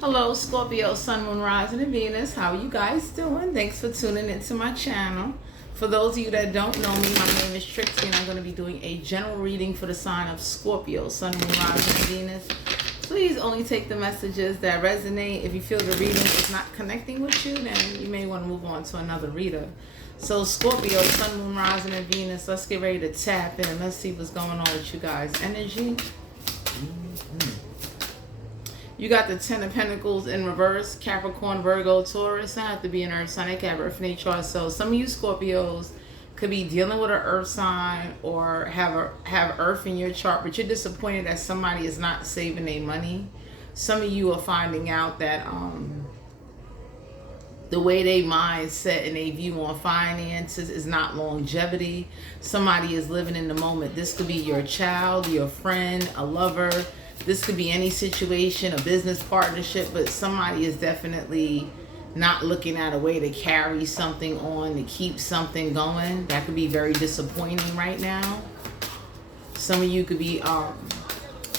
Hello, Scorpio, Sun, Moon, Rising, and Venus. How are you guys doing? Thanks for tuning into my channel. For those of you that don't know me, my name is Trixie, and I'm going to be doing a general reading for the sign of Scorpio, Sun, Moon, Rising, and Venus. Please only take the messages that resonate. If you feel the reading is not connecting with you, then you may want to move on to another reader. So, Scorpio, Sun, Moon, Rising, and Venus, let's get ready to tap in. Let's see what's going on with you guys' energy. You got the Ten of Pentacles in reverse, Capricorn, Virgo, Taurus. I have to be an earth sign. I have Earth in their chart. So some of you Scorpios could be dealing with an earth sign or have earth in your chart, but you're disappointed that somebody is not saving their money. Some of you are finding out that the way they mindset and they view on finances is not longevity. Somebody is living in the moment. This could be your child, your friend, a lover. This could be any situation, a business partnership, but somebody is definitely not looking at a way to carry something on, to keep something going. That could be very disappointing right now. Some of you could be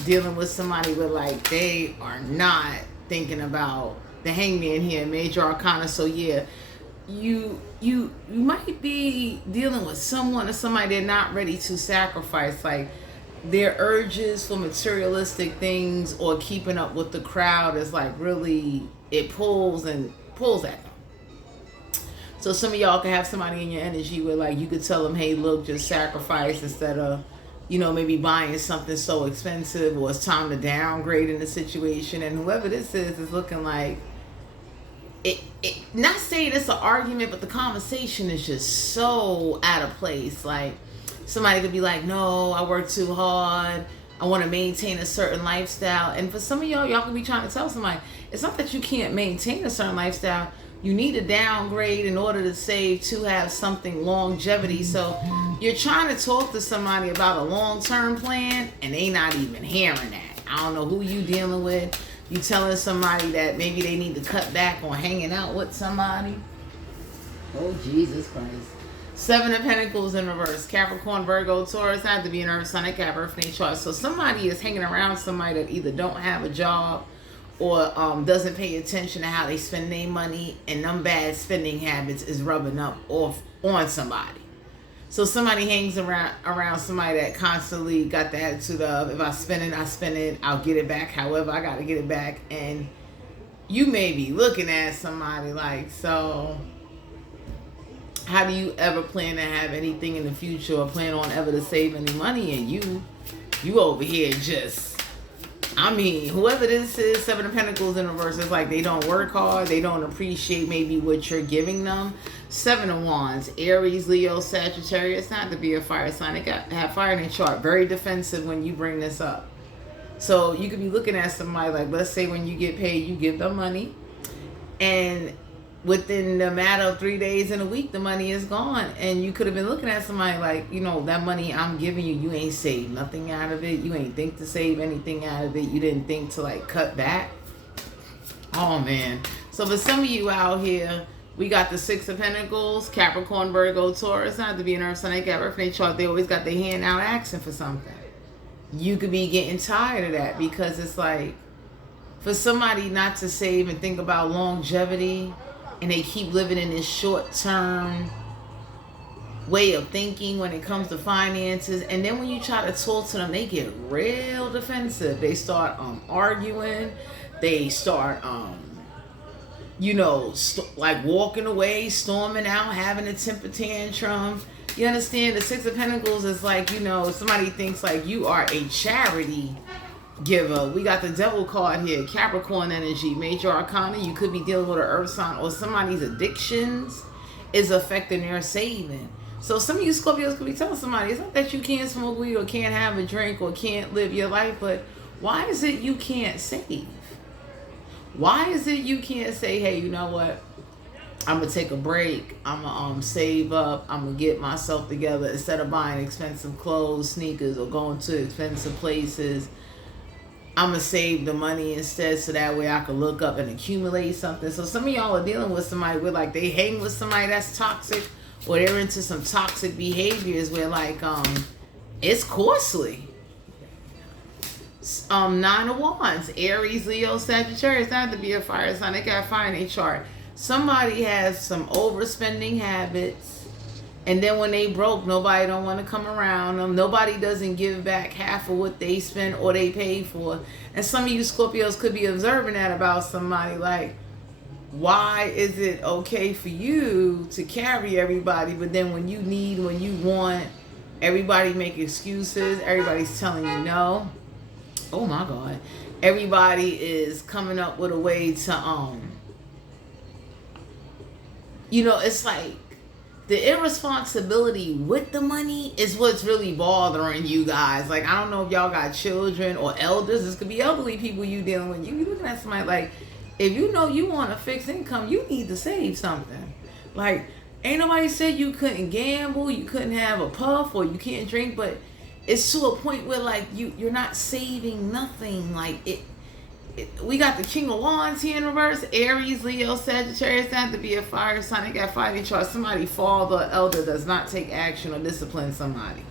dealing with somebody where like they are not thinking about the hangman here, major arcana. So yeah, you might be dealing with someone or somebody they're not ready to sacrifice, like their urges for materialistic things or keeping up with the crowd is like really, it pulls at them. So some of y'all can have somebody in your energy where like you could tell them, hey, look, just sacrifice instead of, maybe buying something so expensive, or it's time to downgrade in the situation. And whoever this is looking like, it not saying it's an argument, but the conversation is just so out of place. Like, somebody could be like, no, I work too hard. I want to maintain a certain lifestyle. And for some of y'all could be trying to tell somebody, it's not that you can't maintain a certain lifestyle. You need to downgrade in order to save, to have something longevity. So you're trying to talk to somebody about a long-term plan, and they not even hearing that. I don't know who you dealing with. You telling somebody that maybe they need to cut back on hanging out with somebody. Oh, Jesus Christ. Seven of Pentacles in reverse, Capricorn, Virgo, Taurus. I have to be an earth sign. I have Earth in their chart. So somebody is hanging around somebody that either don't have a job or doesn't pay attention to how they spend their money, and them bad spending habits is rubbing up off on somebody. So somebody hangs around somebody that constantly got the attitude of, if I spend it, I'll get it back. However, I got to get it back. And you may be looking at somebody like, so how do you ever plan to have anything in the future or plan on ever to save any money? And you over here just, whoever this is, Seven of Pentacles in reverse, it's like they don't work hard. They don't appreciate maybe what you're giving them. Seven of Wands, Aries, Leo, Sagittarius. Not to be a fire sign. They have fire in their chart. Very defensive when you bring this up. So you could be looking at somebody like, let's say when you get paid, you give them money. And within the matter of 3 days in a week, the money is gone. And you could have been looking at somebody like, that money I'm giving you, you ain't saved nothing out of it. You ain't think to save anything out of it. You didn't think to like cut back. Oh man. So for some of you out here, we got the Six of Pentacles, Capricorn, Virgo, Taurus. Not to be an earth sign. They got Earth in their chart. They always got their hand out asking for something. You could be getting tired of that, because it's like, for somebody not to save and think about longevity, and they keep living in this short-term way of thinking when it comes to finances. And then when you try to talk to them, they get real defensive. They start arguing. They start, like walking away, storming out, having a temper tantrum. You understand? The Six of Pentacles is like, somebody thinks like you are a charity giver. We got the Devil card here, Capricorn energy, major arcana. You could be dealing with an earth sign, or somebody's addictions is affecting their saving. So some of you Scorpios could be telling somebody, it's not that you can't smoke weed or can't have a drink or can't live your life, but why is it you can't save? Why is it you can't say, hey, you know what, I'm gonna take a break, I'm gonna save up, I'm gonna get myself together, instead of buying expensive clothes, sneakers, or going to expensive places, I'm going to save the money instead, so that way I can look up and accumulate something. So some of y'all are dealing with somebody where like they hang with somebody that's toxic, or they're into some toxic behaviors where like it's costly. Nine of Wands, Aries, Leo, Sagittarius. Not have to be a fire sign. They got fire in their chart. Somebody has some overspending habits, and then when they broke, nobody don't want to come around them. Nobody doesn't give back half of what they spent or they paid for. And some of you Scorpios could be observing that about somebody. Like, why is it okay for you to carry everybody, but then when you need, when you want, everybody make excuses, everybody's telling you no. Oh my God. Everybody is coming up with a way to, it's like the irresponsibility with the money is what's really bothering you guys. Like, I don't know if y'all got children or elders. This could be elderly people you dealing with. You be looking at somebody like, if you know you want a fixed income, you need to save something. Like, ain't nobody said you couldn't gamble, you couldn't have a puff, or you can't drink, but it's to a point where, like, you're not saving nothing. Like, we got the King of Wands here in reverse. Aries, Leo, Sagittarius. That have to be a fire sign. They got fire in chart. Somebody, father, elder, does not take action or discipline somebody.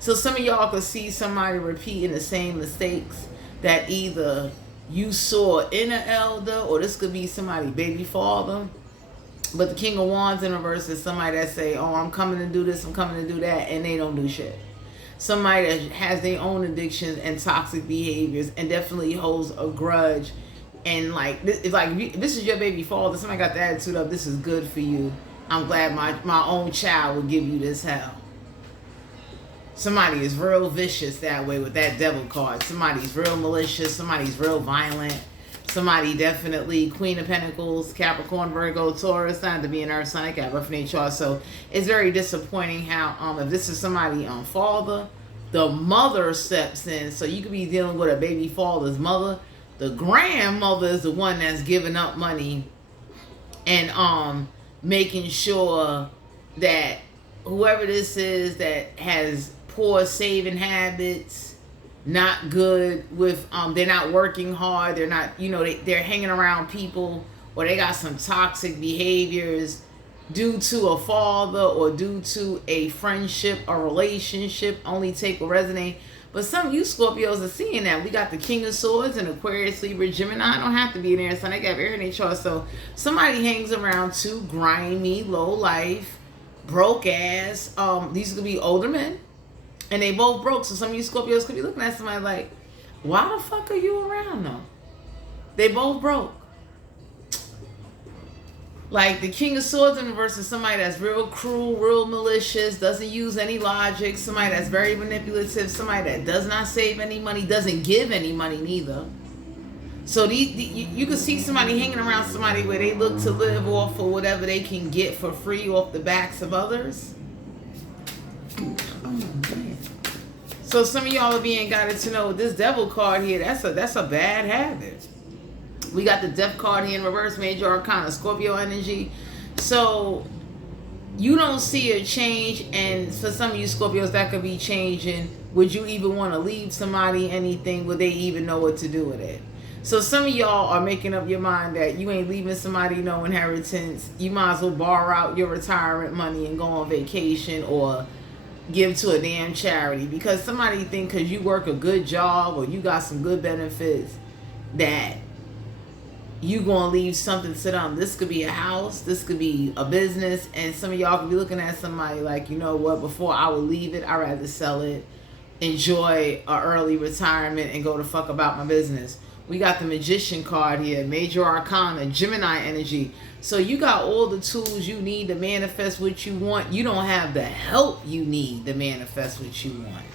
So some of y'all could see somebody repeating the same mistakes that either you saw in an elder, or this could be somebody baby father. But the King of Wands in reverse is somebody that say, oh, I'm coming to do this, I'm coming to do that, and they don't do shit. Somebody that has their own addictions and toxic behaviors and definitely holds a grudge. And like, it's like, this is your baby father. Somebody got the attitude of, this is good for you. I'm glad my own child would give you this hell. Somebody is real vicious that way with that devil card. Somebody's real malicious. Somebody's real violent. Somebody definitely Queen of Pentacles, Capricorn, Virgo, Taurus, not to be an earth sign, I got rough in their chart. So it's very disappointing how if this is somebody father, the mother steps in. So you could be dealing with a baby father's mother. The grandmother is the one that's giving up money and making sure that whoever this is that has poor saving habits, not good with they're not working hard, they're not, they're hanging around people, or they got some toxic behaviors due to a father or due to a friendship or relationship. Only take a resonate. But some of you Scorpios are seeing that. We got the King of Swords and Aquarius, Libra, Gemini. I don't have to be in there, so they got air in their chart. So somebody hangs around too grimy, low life, broke ass. These could be older men. And they both broke. So some of you Scorpios could be looking at somebody like, why the fuck are you around though? They both broke. Like the King of Swords in reverse is somebody that's real cruel, real malicious, doesn't use any logic, somebody that's very manipulative, somebody that does not save any money, doesn't give any money neither. So you can see somebody hanging around somebody where they look to live off of whatever they can get for free off the backs of others. So some of y'all are being guided to know this devil card here, that's a bad habit. We got the death card here in reverse, major arcana, Scorpio energy. So you don't see a change, and for some of you Scorpios that could be changing. Would you even want to leave somebody anything? Would they even know what to do with it? So some of y'all are making up your mind that you ain't leaving somebody no inheritance. You might as well borrow out your retirement money and go on vacation or give to a damn charity, because somebody think because you work a good job or you got some good benefits that you gonna leave something to them. This could be a house, this could be a business, and some of y'all could be looking at somebody like, you know what, before I would leave it, I'd rather sell it, enjoy an early retirement, and go to fuck about my business. We got the Magician card here, major arcana, Gemini energy. So you got all the tools you need to manifest what you want. You don't have the help you need to manifest what you want.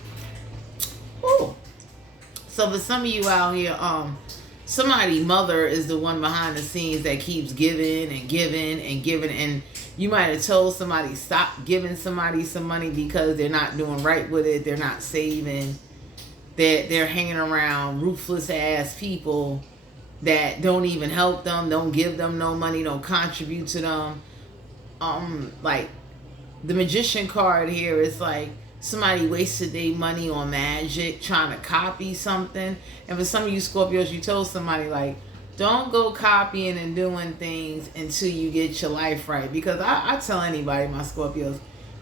Ooh. So for some of you out here, somebody mother is the one behind the scenes that keeps giving and giving and giving, and you might have told somebody stop giving somebody some money because they're not doing right with it, they're not saving, they're hanging around ruthless ass people that don't even help them, don't give them no money, don't contribute to them. Like the Magician card here is like somebody wasted their money on magic trying to copy something. And for some of you Scorpios, you told somebody like, don't go copying and doing things until you get your life right. Because I tell anybody, my Scorpios,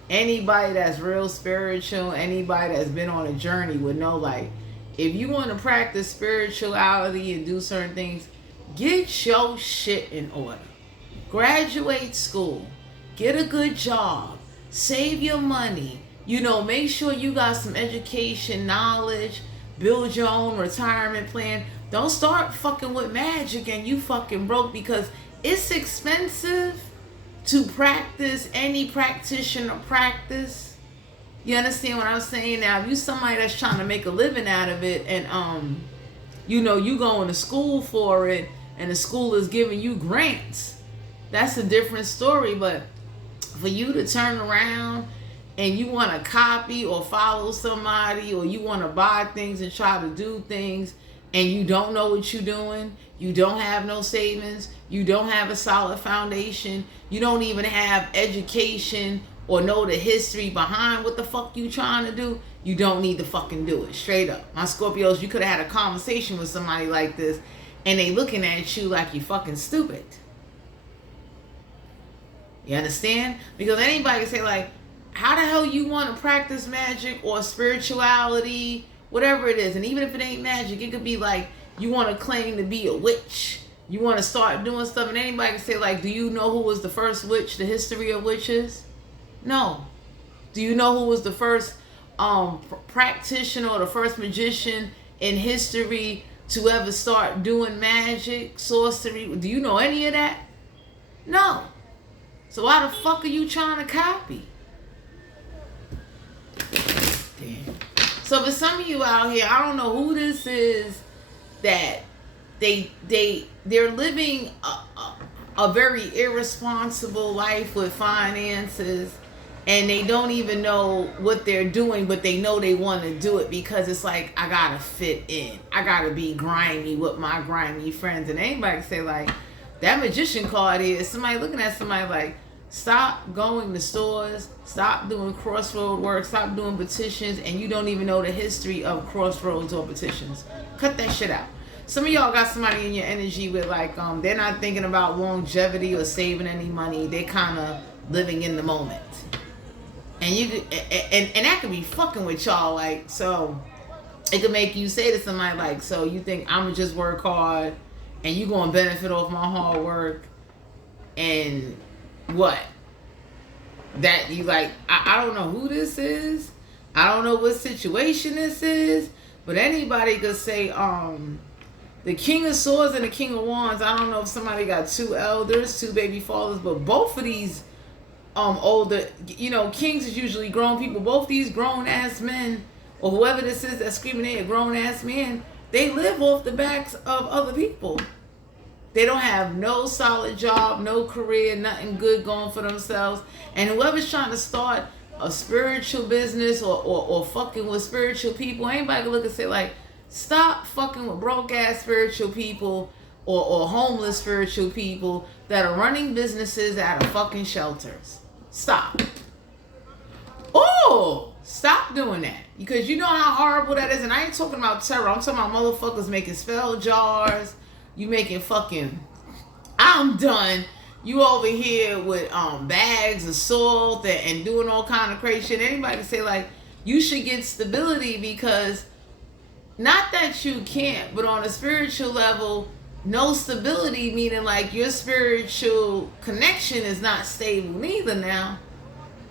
anybody that's real spiritual, anybody that's been on a journey would know, like, if you want to practice spirituality and do certain things, get your shit in order. Graduate school. Get a good job. Save your money. You know, make sure you got some education, knowledge. Build your own retirement plan. Don't start fucking with magic and you fucking broke, because it's expensive to practice any practitioner practice. You understand what I'm saying? Now, if you somebody that's trying to make a living out of it and you know, you going to school for it and the school is giving you grants, that's a different story. But for you to turn around and you want to copy or follow somebody, or you want to buy things and try to do things, and you don't know what you're doing, you don't have no savings, you don't have a solid foundation, you don't even have education or know the history behind what the fuck you trying to do, you don't need to fucking do it. Straight up. My Scorpios, you could have had a conversation with somebody like this and they looking at you like you fucking stupid. You understand? Because anybody can say like, how the hell you want to practice magic or spirituality, whatever it is. And even if it ain't magic, it could be like you want to claim to be a witch. You want to start doing stuff, and anybody can say like, do you know who was the first witch, the history of witches? No. Do you know who was the first practitioner or the first magician in history to ever start doing magic, sorcery? Do you know any of that? No. So why the fuck are you trying to copy? Damn. So for some of you out here, I don't know who this is that they're living a very irresponsible life with finances, and they don't even know what they're doing, but they know they want to do it because it's like, I gotta fit in, I gotta be grimy with my grimy friends. And anybody can say like, that magician card is somebody looking at somebody like, stop going to stores, stop doing crossroad work, stop doing petitions, and you don't even know the history of crossroads or petitions. Cut that shit out. Some of y'all got somebody in your energy with like, they're not thinking about longevity or saving any money. They kind of living in the moment. And you and that could be fucking with y'all. Like, so it could make you say to somebody like, so you think I'm gonna just work hard and you gonna benefit off my hard work, and what? That you like, I don't know who this is. I don't know what situation this is. But anybody could say, the King of Swords and the King of Wands. I don't know if somebody got two elders, two baby fathers, but both of these older, you know, kings is usually grown people. Both these grown ass men, or whoever this is that's screaming they a grown ass man, they live off the backs of other people. They don't have no solid job, no career, nothing good going for themselves. And whoever's trying to start a spiritual business or fucking with spiritual people, anybody can look and say like, stop fucking with broke ass spiritual people or homeless spiritual people that are running businesses out of fucking shelters. Stop. Oh, stop doing that. Because you know how horrible that is. And I ain't talking about terror. I'm talking about motherfuckers making spell jars. You making fucking, I'm done. You over here with bags of salt and doing all kind of crazy shit. Anybody say like, you should get stability, because not that you can't, but on a spiritual level, no stability, meaning like your spiritual connection is not stable neither now.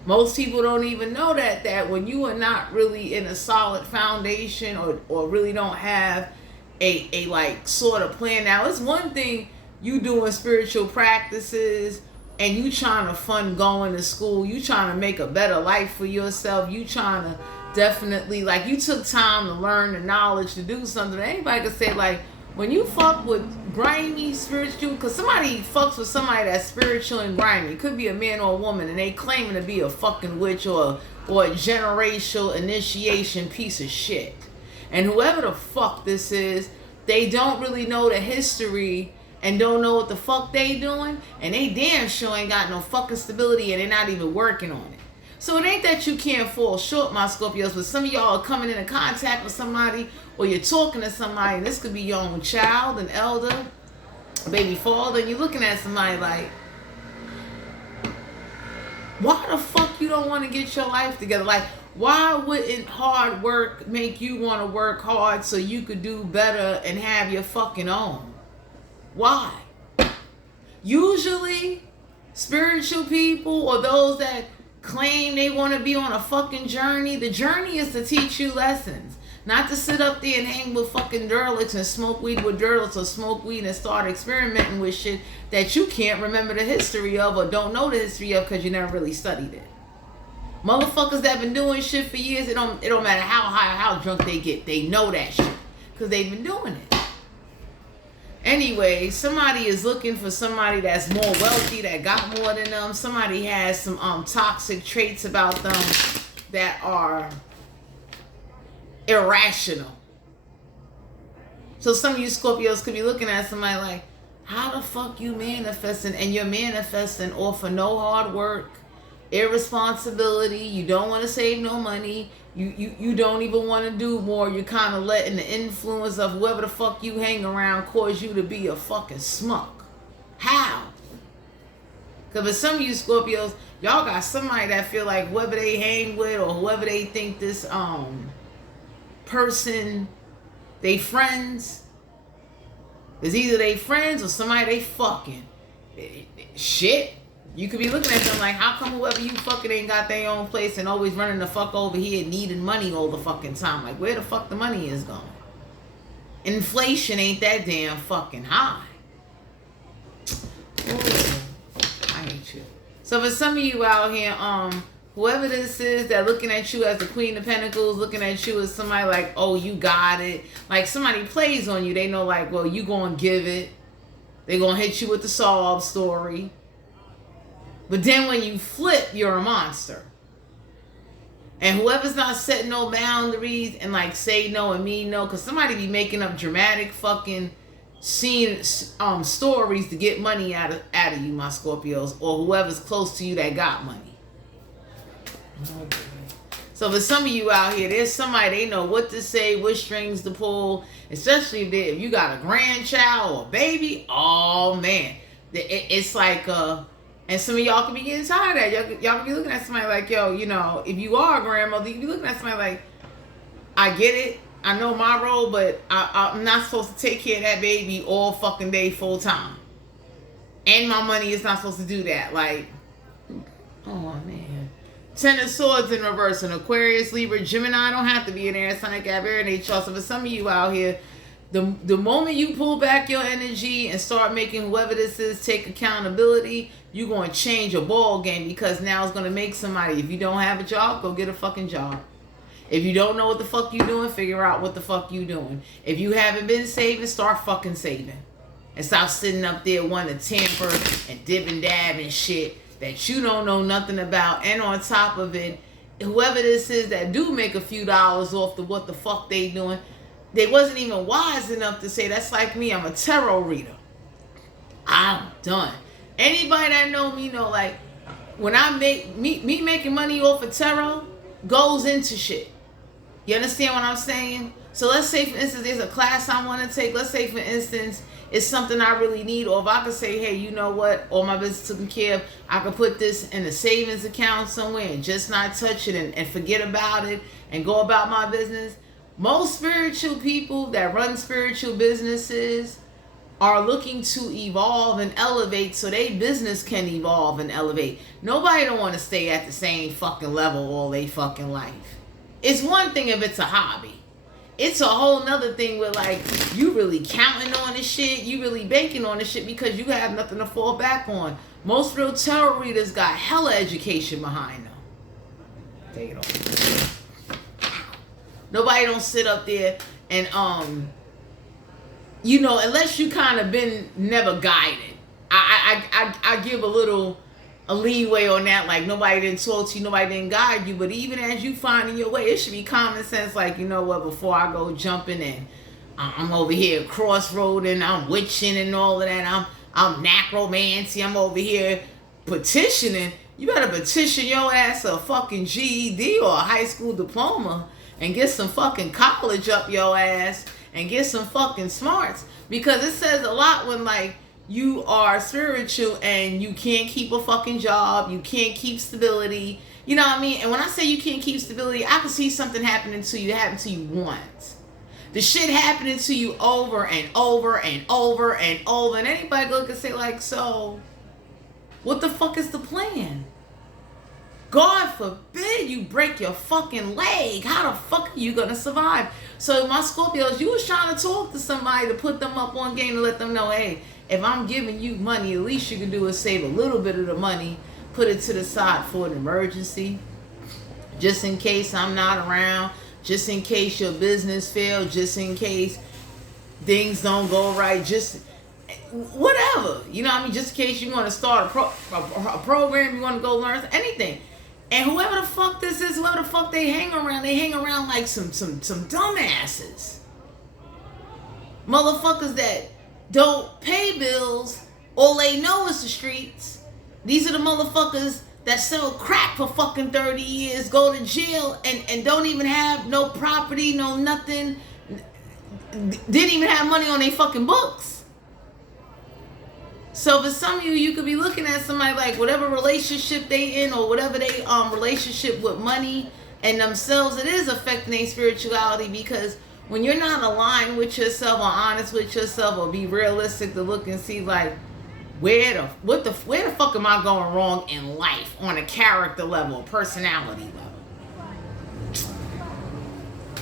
Most people don't even know that when you are not really in a solid foundation or really don't have a like sort of plan. Now, it's one thing you doing spiritual practices and you trying to fund going to school, you trying to make a better life for yourself, you trying to definitely, like, you took time to learn the knowledge to do something. Anybody could say like, when you fuck with grimy spiritual, because somebody fucks with somebody that's spiritual and grimy, it could be a man or a woman, and they claiming to be a fucking witch or a generational initiation piece of shit. And whoever the fuck this is, they don't really know the history and don't know what the fuck they doing, and they damn sure ain't got no fucking stability, and they're not even working on it. So it ain't that you can't fall short, my Scorpios, but some of y'all are coming into contact with somebody, or you're talking to somebody, and this could be your own child, an elder, a baby father, and you're looking at somebody like, why the fuck you don't want to get your life together? Like, Why wouldn't hard work make you want to work hard so you could do better and have your fucking own? Why? Usually, spiritual people or those that claim they want to be on a fucking journey, the journey is to teach you lessons. Not to sit up there and hang with fucking derelicts and smoke weed with derelicts or smoke weed and start experimenting with shit that you can't remember the history of or don't know the history of because you never really studied it. Motherfuckers that been doing shit for years, it don't matter how high or how drunk they get, they know that shit because they've been doing it. Anyway, somebody is looking for somebody that's more wealthy, that got more than them. Somebody has some toxic traits about them that are irrational. So some of you Scorpios could be looking at somebody like, how the fuck you manifesting? And you're manifesting off of no hard work, irresponsibility. You don't want to save no money. You don't even want to do more. You're kind of letting the influence of whoever the fuck you hang around cause you to be a fucking smuck. How? Because for some of you Scorpios, y'all got somebody that feel like whoever they hang with or whoever they think this person, they friends, is either they friends or somebody they fucking. Shit. You could be looking at them like, how come whoever you fucking ain't got their own place and always running the fuck over here needing money all the fucking time? Like, where the fuck the money is going? Inflation ain't that damn fucking high. Ooh, I hate you. So for some of you out here, whoever this is that looking at you as the Queen of Pentacles, looking at you as somebody like, oh, you got it. Like somebody plays on you. They know like, well, you gonna give it. They gonna hit you with the sob story. But then when you flip, you're a monster. And whoever's not setting no boundaries and like say no and mean no, because somebody be making up dramatic fucking stories to get money out of you, my Scorpios, or whoever's close to you that got money. So for some of you out here, there's somebody, they know what to say, what strings to pull, especially if you got a grandchild or a baby. Oh man, it's like and some of y'all could be getting tired of that. Y'all could be looking at somebody like, yo, you know, if you are a grandmother, you could be looking at somebody like, I get it. I know my role, but I'm not supposed to take care of that baby all fucking day full time. And my money is not supposed to do that. Like, oh man. 10 of Swords in reverse. An Aquarius, Libra, Gemini don't have to be in there. Sun, Gab, Air, and H. So for some of you out here, the moment you pull back your energy and start making whoever this is take accountability, you're going to change a ball game, because now it's going to make somebody, if you don't have a job, go get a fucking job. If you don't know what the fuck you doing, figure out what the fuck you doing. If you haven't been saving, start fucking saving. And stop sitting up there wanting to tamper and dib and dab and shit that you don't know nothing about. And on top of it, whoever this is that do make a few dollars off the what the fuck they doing, they wasn't even wise enough to say, that's like me, I'm a tarot reader. I'm done. Anybody that know me know, like, when I make, me making money off of tarot goes into shit. You understand what I'm saying? So let's say, for instance, there's a class I want to take. Let's say, for instance, it's something I really need. Or if I could say, hey, you know what? All my business taken care of. I could put this in a savings account somewhere and just not touch it and forget about it and go about my business. Most spiritual people that run spiritual businesses are looking to evolve and elevate so their business can evolve and elevate. Nobody don't want to stay at the same fucking level all their fucking life. It's one thing if it's a hobby. It's a whole nother thing where, like, you really counting on this shit, you really banking on this shit because you have nothing to fall back on. Most real tarot readers got hella education behind them. Take it off. Nobody don't sit up there and you know, unless you kind of been never guided. I give a leeway on that. Like, nobody didn't talk to you, nobody didn't guide you. But even as you finding your way, it should be common sense. Like, you know what? Before I go jumping in, I'm over here crossroading, I'm witching and all of that. I'm necromancy. I'm over here petitioning. You better petition your ass a fucking GED or a high school diploma and get some fucking college up your ass and get some fucking smarts. Because it says a lot when, like, you are spiritual and you can't keep a fucking job, you can't keep stability, You know what I mean? And when I say you can't keep stability, I can see something happening to you happen to you once. The shit happening to you over and over and over and over. And anybody look and say like, so what the fuck is the plan? God forbid you break your fucking leg. How the fuck are you gonna survive? So my Scorpios, you was trying to talk to somebody to put them up on game to let them know, hey, if I'm giving you money, at least you can do is save a little bit of the money, put it to the side for an emergency, just in case I'm not around, just in case your business fails, just in case things don't go right, just whatever. You know what I mean? Just in case you want to start a program, you want to go learn anything. And whoever the fuck this is, whoever the fuck they hang around like some dumbasses. Motherfuckers that don't pay bills, all they know is the streets. These are the motherfuckers that sell crack for fucking 30 years, go to jail, and don't even have no property, no nothing. Didn't even have money on their fucking books. So for some of you, you could be looking at somebody like whatever relationship they in or whatever they relationship with money and themselves, it is affecting their spirituality, because when you're not aligned with yourself or honest with yourself or be realistic to look and see like where the fuck am I going wrong in life on a character level, personality level.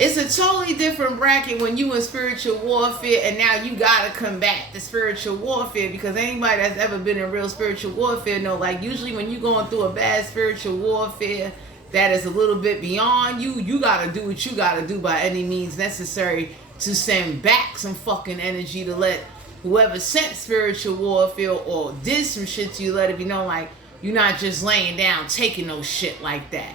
It's a totally different bracket when you in spiritual warfare and now you gotta combat the spiritual warfare, because anybody that's ever been in real spiritual warfare know like usually when you're going through a bad spiritual warfare that is a little bit beyond you, you gotta do what you gotta do by any means necessary to send back some fucking energy to let whoever sent spiritual warfare or did some shit to you, let it be known like you're not just laying down taking no shit like that.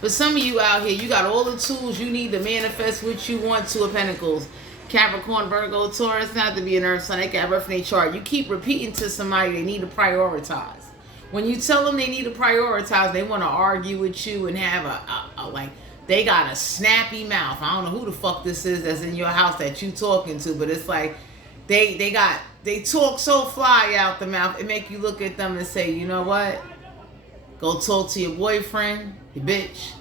But some of you out here, you got all the tools you need to manifest what you want. Two of Pentacles, Capricorn, Virgo, Taurus, not to be an Earth sign, they got birth in their chart. You keep repeating to somebody they need to prioritize. When you tell them they need to prioritize, they want to argue with you and have a like, they got a snappy mouth. I don't know who the fuck this is that's in your house that you talking to, but it's like they talk so fly out the mouth. It make you look at them and say, you know what? Go talk to your boyfriend, your bitch.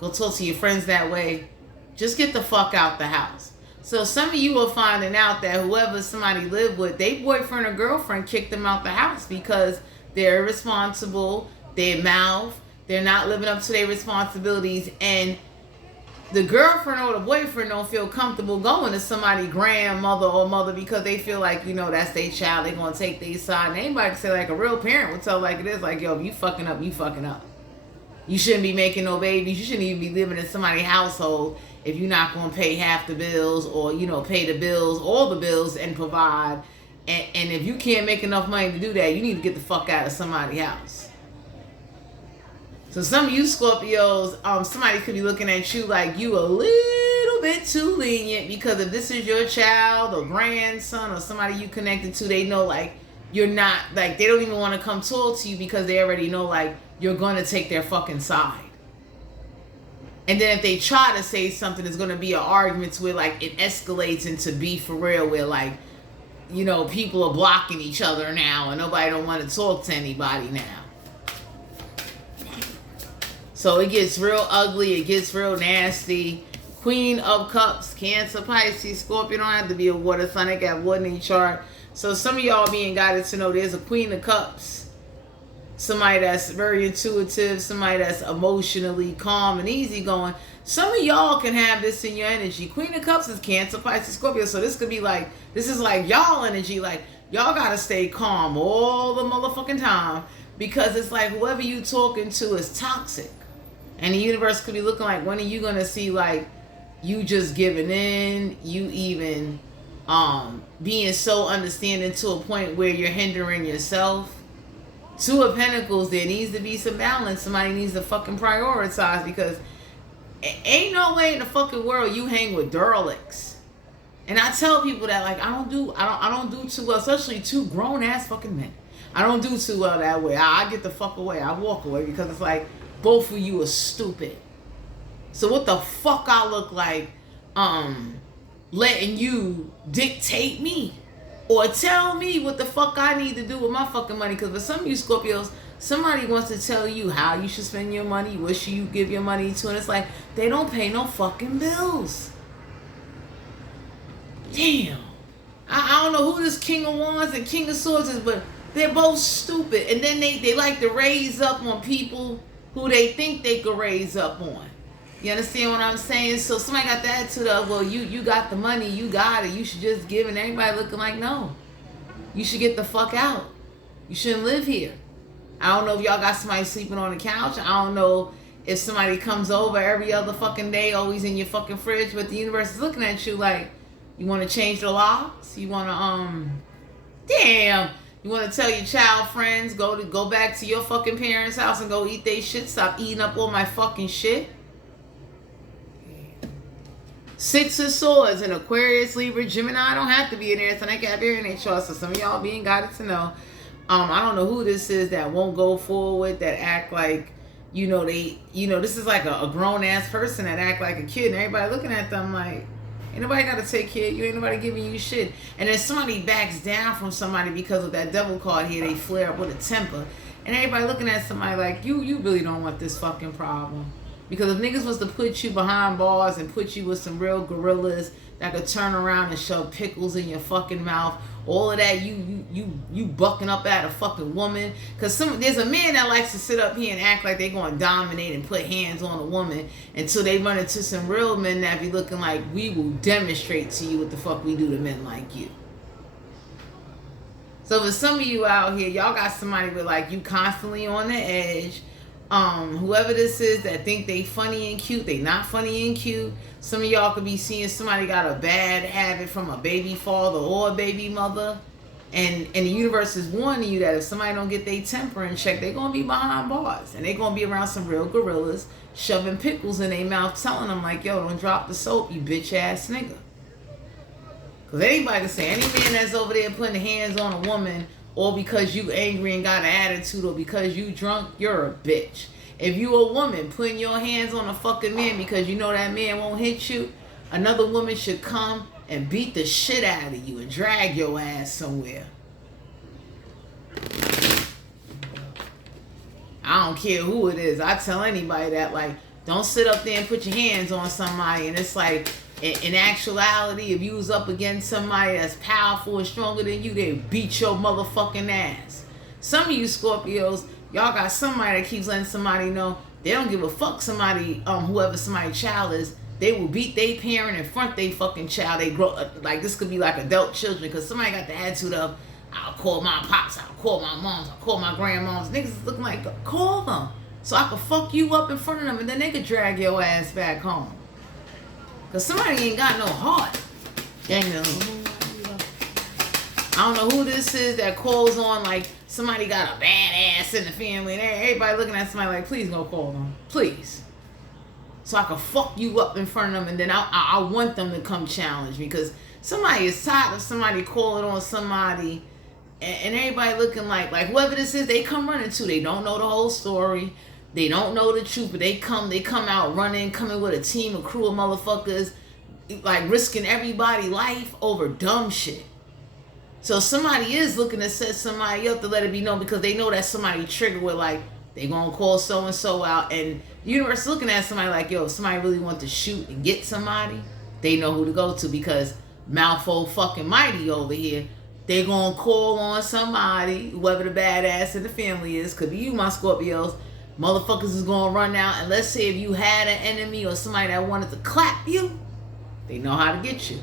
Go talk to your friends that way. Just get the fuck out the house. So some of you are finding out that whoever somebody lived with, they boyfriend or girlfriend kicked them out the house because they're irresponsible, they mouth, they're not living up to their responsibilities, and the girlfriend or the boyfriend don't feel comfortable going to somebody's grandmother or mother because they feel like, you know, that's their child, they're going to take their side. And anybody can say, like, a real parent would tell like it is, like, yo, if you fucking up, you fucking up. You shouldn't be making no babies. You shouldn't even be living in somebody's household if you're not going to pay half the bills or, you know, pay the bills, all the bills, and provide. And if you can't make enough money to do that, you need to get the fuck out of somebody's house. So some of you Scorpios, somebody could be looking at you like you a little bit too lenient, because if this is your child or grandson or somebody you connected to, they know like you're not, like they don't even want to come talk to you because they already know like you're going to take their fucking side. And then if they try to say something, it's going to be an argument where like it escalates into beef for real, where like, you know, people are blocking each other now and nobody don't want to talk to anybody now. So it gets real ugly. It gets real nasty. Queen of Cups, Cancer, Pisces, Scorpio. Don't have to be a water sign. They got water in their chart. So some of y'all being guided to know there's a Queen of Cups. Somebody that's very intuitive. Somebody that's emotionally calm and easygoing. Some of y'all can have this in your energy. Queen of Cups is Cancer, Pisces, Scorpio. So this could be like, this is like y'all energy. Like, y'all got to stay calm all the motherfucking time, because it's like whoever you talking to is toxic. And the universe could be looking like, when are you going to see like you just giving in, you even being so understanding to a point where you're hindering yourself. Two of Pentacles, there needs to be some balance. Somebody needs to fucking prioritize, because ain't no way in the fucking world you hang with derelicts. And I tell people that like I don't do too well, especially two grown ass fucking men. I don't do too well that way. I get the fuck away. I walk away, because it's like both of you are stupid. So what the fuck I look like letting you dictate me or tell me what the fuck I need to do with my fucking money? Because for some of you Scorpios, Somebody wants to tell you how you should spend your money, what should you give your money to, and it's like, they don't pay no fucking bills. Damn. I don't know who this King of Wands and King of Swords is, but they're both stupid. And then they like to raise up on people who they think they could raise up on. You understand what I'm saying? So somebody got the attitude of, well, you got the money, you got it, you should just give, and everybody looking like, no. You should get the fuck out. You shouldn't live here. I don't know if y'all got somebody sleeping on the couch. I don't know if somebody comes over every other fucking day, always in your fucking fridge, but the universe is looking at you like, you want to change the locks? You want to, damn. You want to tell your child friends, go back to your fucking parents' house and go eat their shit. Stop eating up all my fucking shit. Six of Swords, an Aquarius, Libra, Gemini. I don't have to be in there, so I got there in their chart. So some of y'all being guided to know. I don't know who this is that won't go forward, that act like, this is like a grown ass person that act like a kid, and everybody looking at them like, ain't nobody got to take care of you, ain't nobody giving you shit. And then somebody backs down from somebody because of that devil card here, they flare up with a temper, and everybody looking at somebody like, you really don't want this fucking problem. Because if niggas was to put you behind bars and put you with some real gorillas that could turn around and shove pickles in your fucking mouth, all of that, you bucking up at a fucking woman. Because there's a man that likes to sit up here and act like they going to dominate and put hands on a woman until they run into some real men that be looking like, we will demonstrate to you what the fuck we do to men like you. So for some of you out here, y'all got somebody with like you constantly on the edge. Whoever this is that think they funny and cute, they not funny and cute. Some of y'all could be seeing somebody got a bad habit from a baby father or a baby mother. And the universe is warning you that if somebody don't get their temper in check, they're going to be behind bars. And they're going to be around some real gorillas shoving pickles in their mouth, telling them like, yo, don't drop the soap, you bitch ass nigga. Because anybody can say, any man that's over there putting hands on a woman, or because you angry and got an attitude, or because you drunk, you're a bitch. If you a woman putting your hands on a fucking man because you know that man won't hit you, another woman should come and beat the shit out of you and drag your ass somewhere. I don't care who it is. I tell anybody that, like, don't sit up there and put your hands on somebody. And it's like, in actuality, if you was up against somebody that's powerful and stronger than you, they beat your motherfucking ass. Some of you Scorpios, y'all got somebody that keeps letting somebody know they don't give a fuck somebody, whoever somebody's child is, they will beat their parent in front of their fucking child. They grow, like this could be like adult children, because somebody got the attitude of, I'll call my pops, I'll call my moms, I'll call my grandmoms. Niggas is looking like, call them so I can fuck you up in front of them, and then they could drag your ass back home. Because somebody ain't got no heart. Dang no. I don't know who this is that calls on like somebody got a bad ass in the family, and everybody looking at somebody like, please don't call them. Please. So I can fuck you up in front of them, and then I want them to come challenge me, because somebody is tired of somebody calling on somebody, and everybody looking like whoever this is, they come running to. They don't know the whole story. They don't know the truth, but they come out running, coming with a team, a crew of motherfuckers, like risking everybody's life over dumb shit. So somebody is looking to set somebody up to let it be known, because they know that somebody triggered with like, they gonna call so-and-so out, and the universe is looking at somebody like, yo, if somebody really want to shoot and get somebody, they know who to go to, because mouthful fucking mighty over here, they gonna call on somebody, whoever the badass in the family is, could be you, my Scorpios. Motherfuckers is gonna run out, and let's say if you had an enemy or somebody that wanted to clap you, they know how to get you.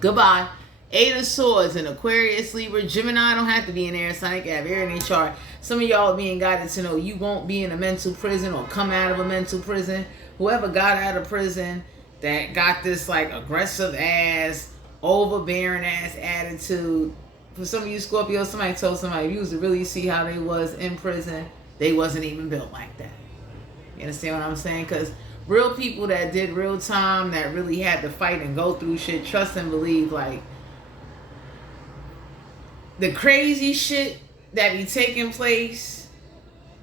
Goodbye. Eight of Swords, an Aquarius, Libra, Gemini. Don't have to be in there. It's not like I have air in their chart. Some of y'all are being guided to know you won't be in a mental prison or come out of a mental prison. Whoever got out of prison that got this like aggressive ass, overbearing ass attitude. For some of you Scorpios, somebody told somebody, if you was to really see how they was in prison, they wasn't even built like that. You understand what I'm saying? Because real people that did real time, that really had to fight and go through shit, trust and believe, like, the crazy shit that be taking place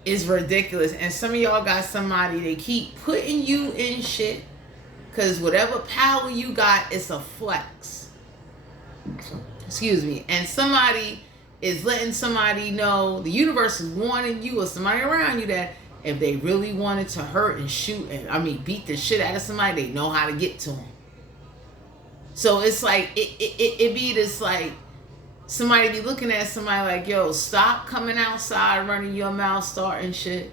is ridiculous. And some of y'all got somebody, they keep putting you in shit, because whatever power you got, it's a flex. Excuse me. And somebody is letting somebody know, the universe is warning you or somebody around you that if they really wanted to hurt and shoot and beat the shit out of somebody, they know how to get to them. So it's like it be this like somebody be looking at somebody like, yo, stop coming outside running your mouth starting shit.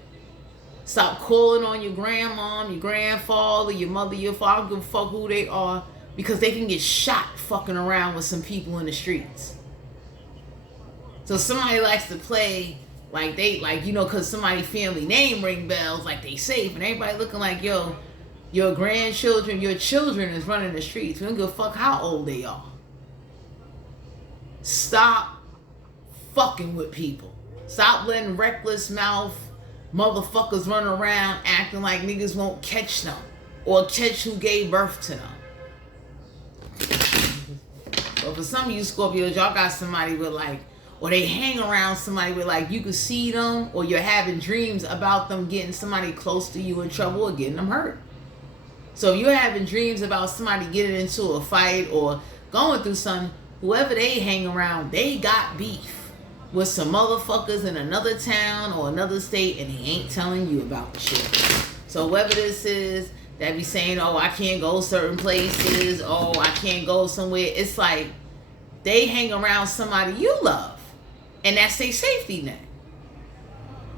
Stop calling on your grandmom, your grandfather, your mother, your father. I don't give a fuck who they are, because they can get shot fucking around with some people in the streets. So somebody likes to play like they, like, you know, because somebody family name ring bells, like they safe, and everybody looking like, yo, your grandchildren, your children is running the streets. We don't give a fuck how old they are. Stop fucking with people. Stop letting reckless mouth motherfuckers run around acting like niggas won't catch them or catch who gave birth to them. But for some of you Scorpios, y'all got somebody with like, or they hang around somebody with like, you can see them, or you're having dreams about them getting somebody close to you in trouble or getting them hurt. So if you're having dreams about somebody getting into a fight or going through something, whoever they hang around, they got beef with some motherfuckers in another town or another state, and he ain't telling you about the shit. So whoever this is that be saying, oh, I can't go certain places, oh, I can't go somewhere, it's like they hang around somebody you love, and that's their safety net.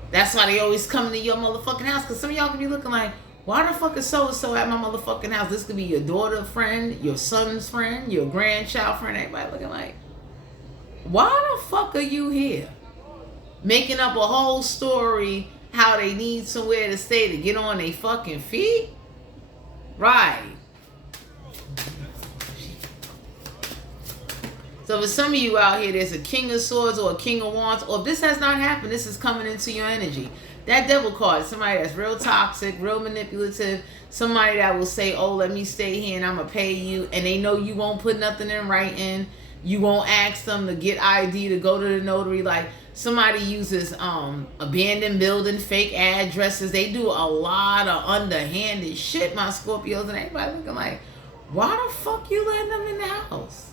That's why they always come to your motherfucking house, because some of y'all can be looking like, why the fuck is so-and-so at my motherfucking house? This could be your daughter friend, your son's friend, your grandchild friend. Everybody looking like, why the fuck are you here? Making up a whole story how they need somewhere to stay to get on their fucking feet? Right. So for some of you out here, there's a King of Swords or a King of Wands, or if this has not happened, this is coming into your energy. That Devil card, somebody that's real toxic, real manipulative, somebody that will say, oh, let me stay here and I'm going to pay you, and they know you won't put nothing in writing. You won't ask them to get ID to go to the notary. Like somebody uses abandoned building, fake addresses. They do a lot of underhanded shit, my Scorpios, and everybody looking like, why the fuck you letting them in the house?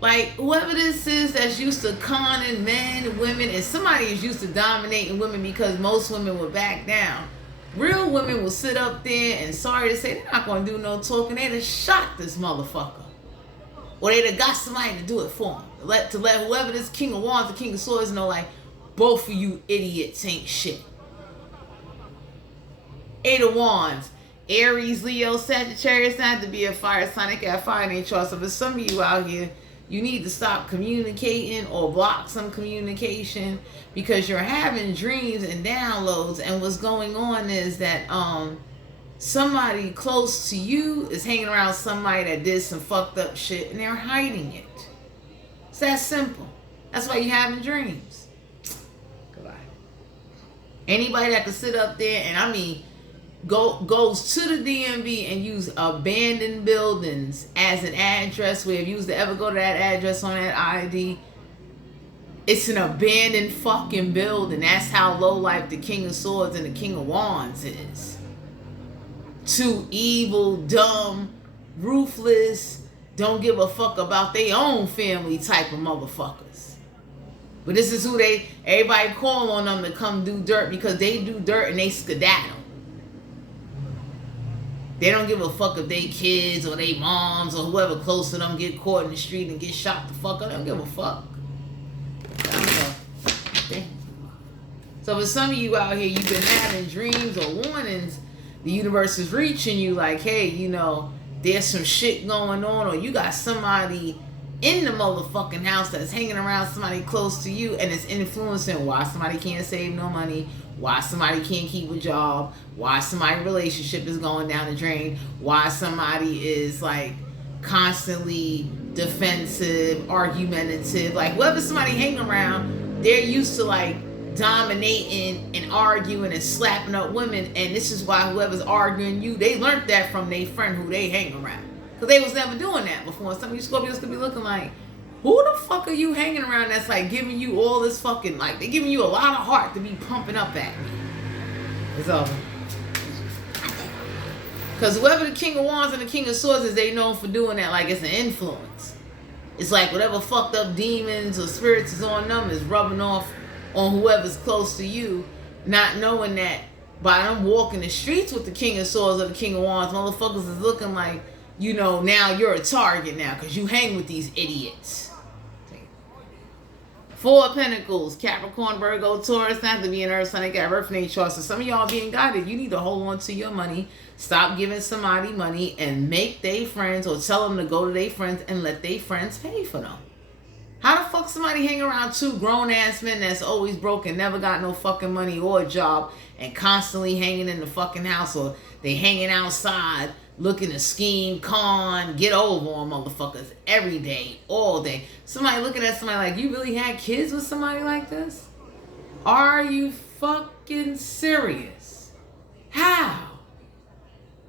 Like, whoever this is that's used to conning men, women, and somebody is used to dominating women, because most women will back down. Real women will sit up there and, sorry to say, they're not going to do no talking. They'd have shot this motherfucker. Or they'd have got somebody to do it for them. To let whoever this King of Wands or King of Swords know, like, both of you idiots ain't shit. Eight of Wands. Aries, Leo, Sagittarius, not have to be a fire sign. They got fire in their chart. So for some of you out here, you need to stop communicating or block some communication, because you're having dreams and downloads, and what's going on is that somebody close to you is hanging around somebody that did some fucked up shit, and they're hiding it. It's that simple. That's why you're having dreams. Goodbye. Anybody that can sit up there and goes to the DMV and use abandoned buildings as an address, where if you was to ever go to that address on that ID, it's an abandoned fucking building. That's how low life the King of Swords and the King of Wands is. Two evil, dumb, ruthless, don't give a fuck about their own family type of motherfuckers. But this is who everybody call on them to come do dirt, because they do dirt and they skedaddle. They don't give a fuck if they kids or they moms or whoever close to them get caught in the street and get shot the fuck up. They don't give a fuck. So for some of you out here, you've been having dreams or warnings. The universe is reaching you like, hey, you know, there's some shit going on, or you got somebody in the motherfucking house that's hanging around somebody close to you, and it's influencing why somebody can't save no money, why somebody can't keep a job, why somebody's relationship is going down the drain, why somebody is like constantly defensive, argumentative. Like whoever somebody hanging around, they're used to like dominating and arguing and slapping up women, and this is why whoever's arguing you, they learned that from their friend who they hang around, because they was never doing that before. Some of you Scorpios could be looking like, who the fuck are you hanging around that's like giving you all this fucking, like they're giving you a lot of heart to be pumping up at me. It's over. Because whoever the King of Wands and the King of Swords is, they known for doing that like it's an influence. It's like whatever fucked up demons or spirits is on them is rubbing off on whoever's close to you, not knowing that by them walking the streets with the King of Swords or the King of Wands, motherfuckers is looking like, you know, now you're a target now because you hang with these idiots. Four of Pentacles, Capricorn, Virgo, Taurus, not to be an earth sign, they got birth name chart. So some of y'all being guided, you need to hold on to your money. Stop giving somebody money and make they friends, or tell them to go to their friends and let their friends pay for them. How the fuck somebody hang around two grown-ass men that's always broke and never got no fucking money or a job and constantly hanging in the fucking house, or they hanging outside looking to scheme, con, get over on motherfuckers every day, all day. Somebody looking at somebody like, you really had kids with somebody like this? Are you fucking serious? How?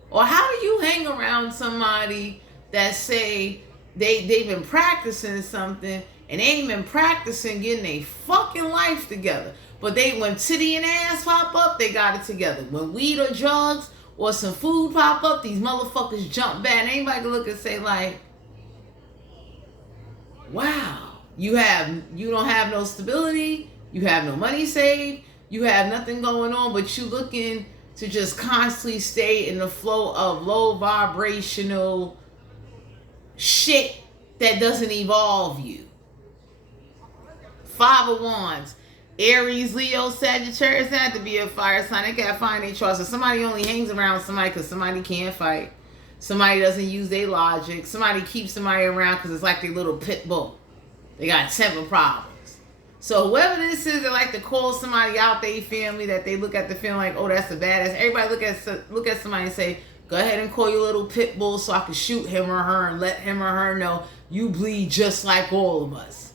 Or how do you hang around somebody that say they've been practicing something and they ain't been practicing getting a fucking life together, but when titty and ass pop up, they got it together. When weed or drugs or some food pop up, these motherfuckers jump back. Anybody can look and say like, wow, you don't have no stability, you have no money saved, you have nothing going on, but you looking to just constantly stay in the flow of low vibrational shit that doesn't evolve you. Five of Wands, Aries, Leo, Sagittarius, not to be a fire sign. They can't find their trust. So somebody only hangs around somebody because somebody can't fight. Somebody doesn't use their logic. Somebody keeps somebody around because it's like their little pit bull. They got temper problems. So whoever this is that like to call somebody out their family, that they look at the family like, oh, that's a badass. Everybody look at somebody and say, go ahead and call your little pit bull so I can shoot him or her and let him or her know you bleed just like all of us.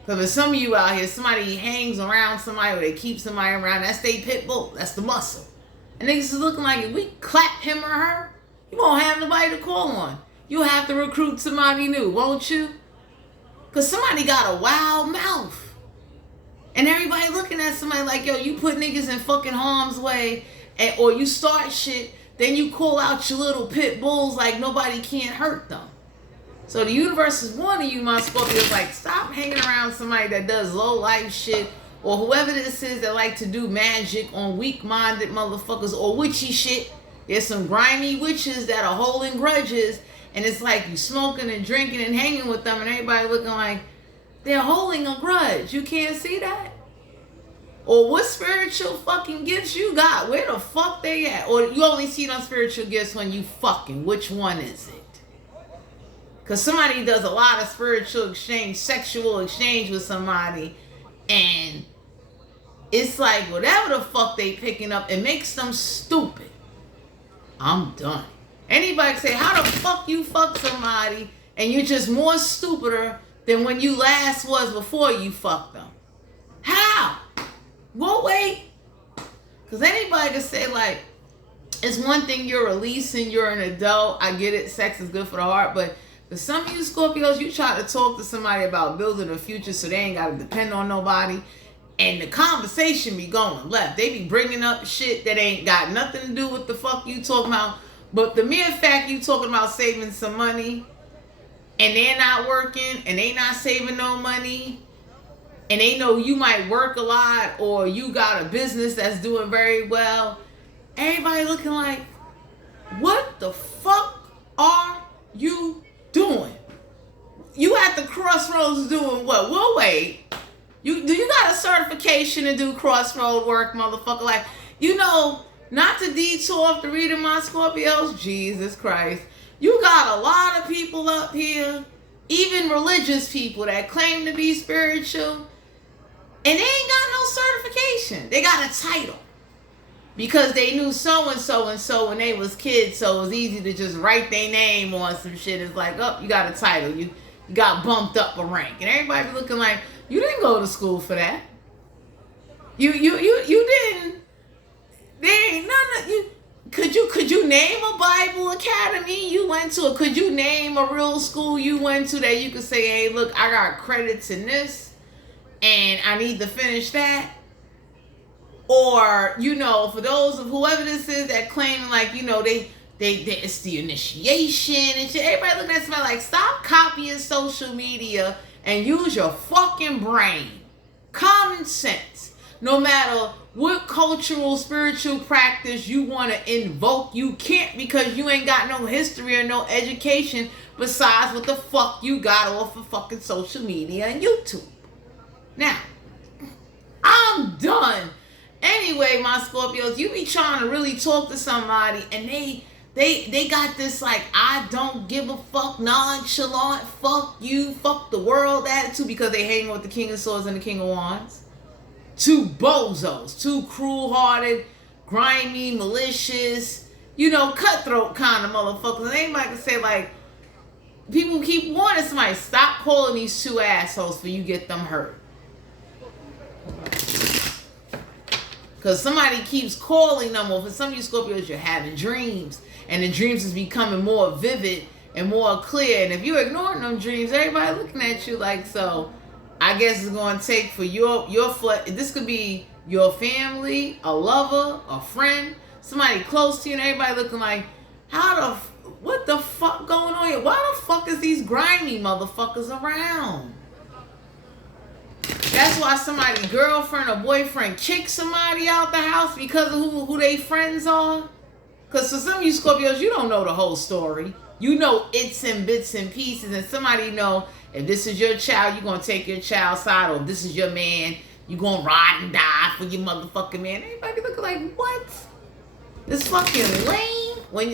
Because for some of you out here, somebody hangs around somebody or they keep somebody around, that's their pit bull. That's the muscle. And niggas is looking like, if we clap him or her, you won't have nobody to call on. You'll have to recruit somebody new, won't you? Because somebody got a wild mouth. And everybody looking at somebody like, yo, you put niggas in fucking harm's way, or you start shit, then you call out your little pit bulls like nobody can't hurt them. So the universe is warning you, my Scorpios, like, stop hanging around somebody that does low life shit, or whoever this is that like to do magic on weak-minded motherfuckers, or witchy shit. There's some grimy witches that are holding grudges, and it's like you smoking and drinking and hanging with them, and everybody looking like they're holding a grudge. You can't see that? Or what spiritual fucking gifts you got? Where the fuck they at? Or you only see them spiritual gifts when you fucking. Which one is it? Because somebody does a lot of spiritual exchange, sexual exchange with somebody, and it's like whatever the fuck they picking up, it makes them stupid. I'm done. Anybody can say, how the fuck you fuck somebody and you're just more stupider than when you last was before you fucked them? How? Well, wait. Because anybody can say, like, it's one thing you're releasing, you're an adult. I get it. Sex is good for the heart. But for some of you Scorpios, you try to talk to somebody about building a future so they ain't got to depend on nobody. And the conversation be going left. They be bringing up shit that ain't got nothing to do with the fuck you talking about. But the mere fact you talking about saving some money and they're not working and they not saving no money and they know you might work a lot or you got a business that's doing very well, everybody looking like, what the fuck are you doing? You at the crossroads doing what? Well, wait. Do you got a certification to do crossroad work, motherfucker? Like, you know, not to detour off the reading, my Scorpios. Jesus Christ. You got a lot of people up here, even religious people that claim to be spiritual, and they ain't got no certification. They got a title. Because they knew so-and-so and so when they was kids, so it was easy to just write their name on some shit. It's like, oh, you got a title. You got bumped up a rank. And everybody be looking like, you didn't go to school for that. You didn't. There ain't none of you. Could you name a Bible academy you went to? Or could you name a real school you went to that you could say, hey, look, I got credits in this and I need to finish that? Or, you know, for those of whoever this is that claiming like, you know, they it's the initiation and shit. Everybody looking at somebody like, stop copying social media and use your fucking brain. Common sense. No matter what cultural, spiritual practice you want to invoke, you can't, because you ain't got no history or no education besides what the fuck you got off of fucking social media and YouTube. Now, I'm done. Anyway, my Scorpios, you be trying to really talk to somebody and they got this like, I don't give a fuck, nonchalant, fuck you, fuck the world attitude, because they hang with the King of Swords and the King of Wands. Two bozos, two cruel-hearted, grimy, malicious, cutthroat kind of motherfuckers. And anybody can say, like, people keep warning somebody, stop calling these two assholes for you get them hurt. Because somebody keeps calling them, or for some of you Scorpios, you're having dreams. And the dreams is becoming more vivid and more clear. And if you're ignoring them dreams, everybody looking at you like, so I guess it's going to take for your this could be your family, a lover, a friend, somebody close to you, and everybody looking like, what the fuck going on here? Why the fuck is these grimy motherfuckers around? That's why somebody, girlfriend or boyfriend, kick somebody out the house because of who they friends are. Because for some of you Scorpios, you don't know the whole story. You know it's in bits and pieces, and somebody know if this is your child, you're going to take your child's side, or if this is your man, you're going to ride and die for your motherfucking man. Everybody looking like, what? This fucking lame? When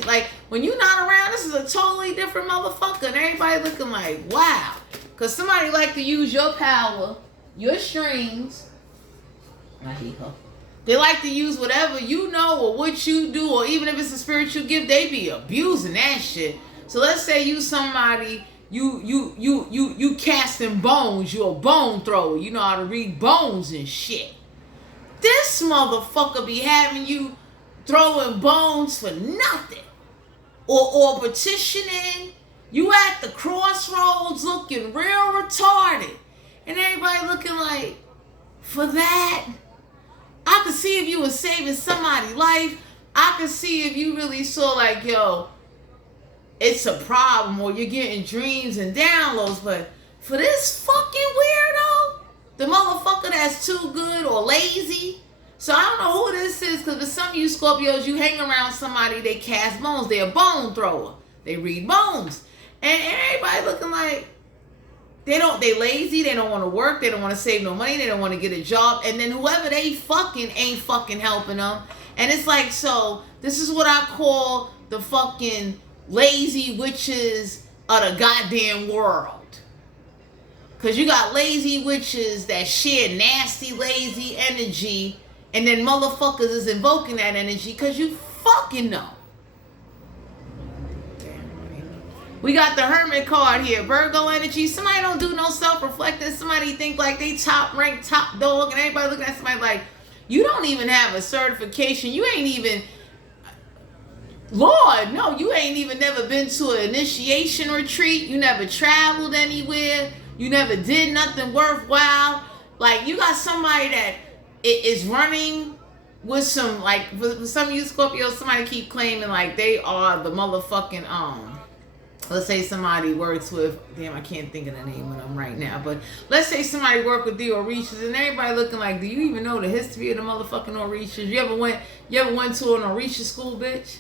you're not around, this is a totally different motherfucker, and everybody looking like, wow. Because somebody like to use your power, your strings. They like to use whatever you know or what you do, or even if it's a spiritual gift, they be abusing that shit. So let's say you somebody, you casting bones, you a bone thrower, you know how to read bones and shit. This motherfucker be having you throwing bones for nothing. Or petitioning. You at the crossroads looking real retarded. And everybody looking like, for that? I could see if you were saving somebody's life. I could see if you really saw like, yo, it's a problem, or you're getting dreams and downloads. But for this fucking weirdo, the motherfucker that's too good or lazy. So I don't know who this is, because for some of you Scorpios, you hang around somebody, they cast bones. They're a bone thrower. They read bones. And everybody looking like, they lazy, they don't want to work, they don't want to save no money, they don't want to get a job, and then whoever they fucking ain't fucking helping them. And it's like, so this is what I call the fucking lazy witches of the goddamn world. Because you got lazy witches that share nasty, lazy energy, and then motherfuckers is invoking that energy because you fucking know. We got the Hermit card here. Virgo energy. Somebody don't do no self-reflecting. Somebody think like they top ranked, top dog, and everybody looking at somebody like, you don't even have a certification. You ain't even, Lord, no, you ain't even never been to an initiation retreat. You never traveled anywhere. You never did nothing worthwhile. Like, you got somebody that is running with some, like, for some of you Scorpios, somebody keep claiming like they are the motherfucking, let's say somebody works with, damn, I can't think of the name of them right now, but let's say somebody work with the Orishas, and everybody looking like, do you even know the history of the motherfucking Orishas? You ever went to an Orisha school, bitch?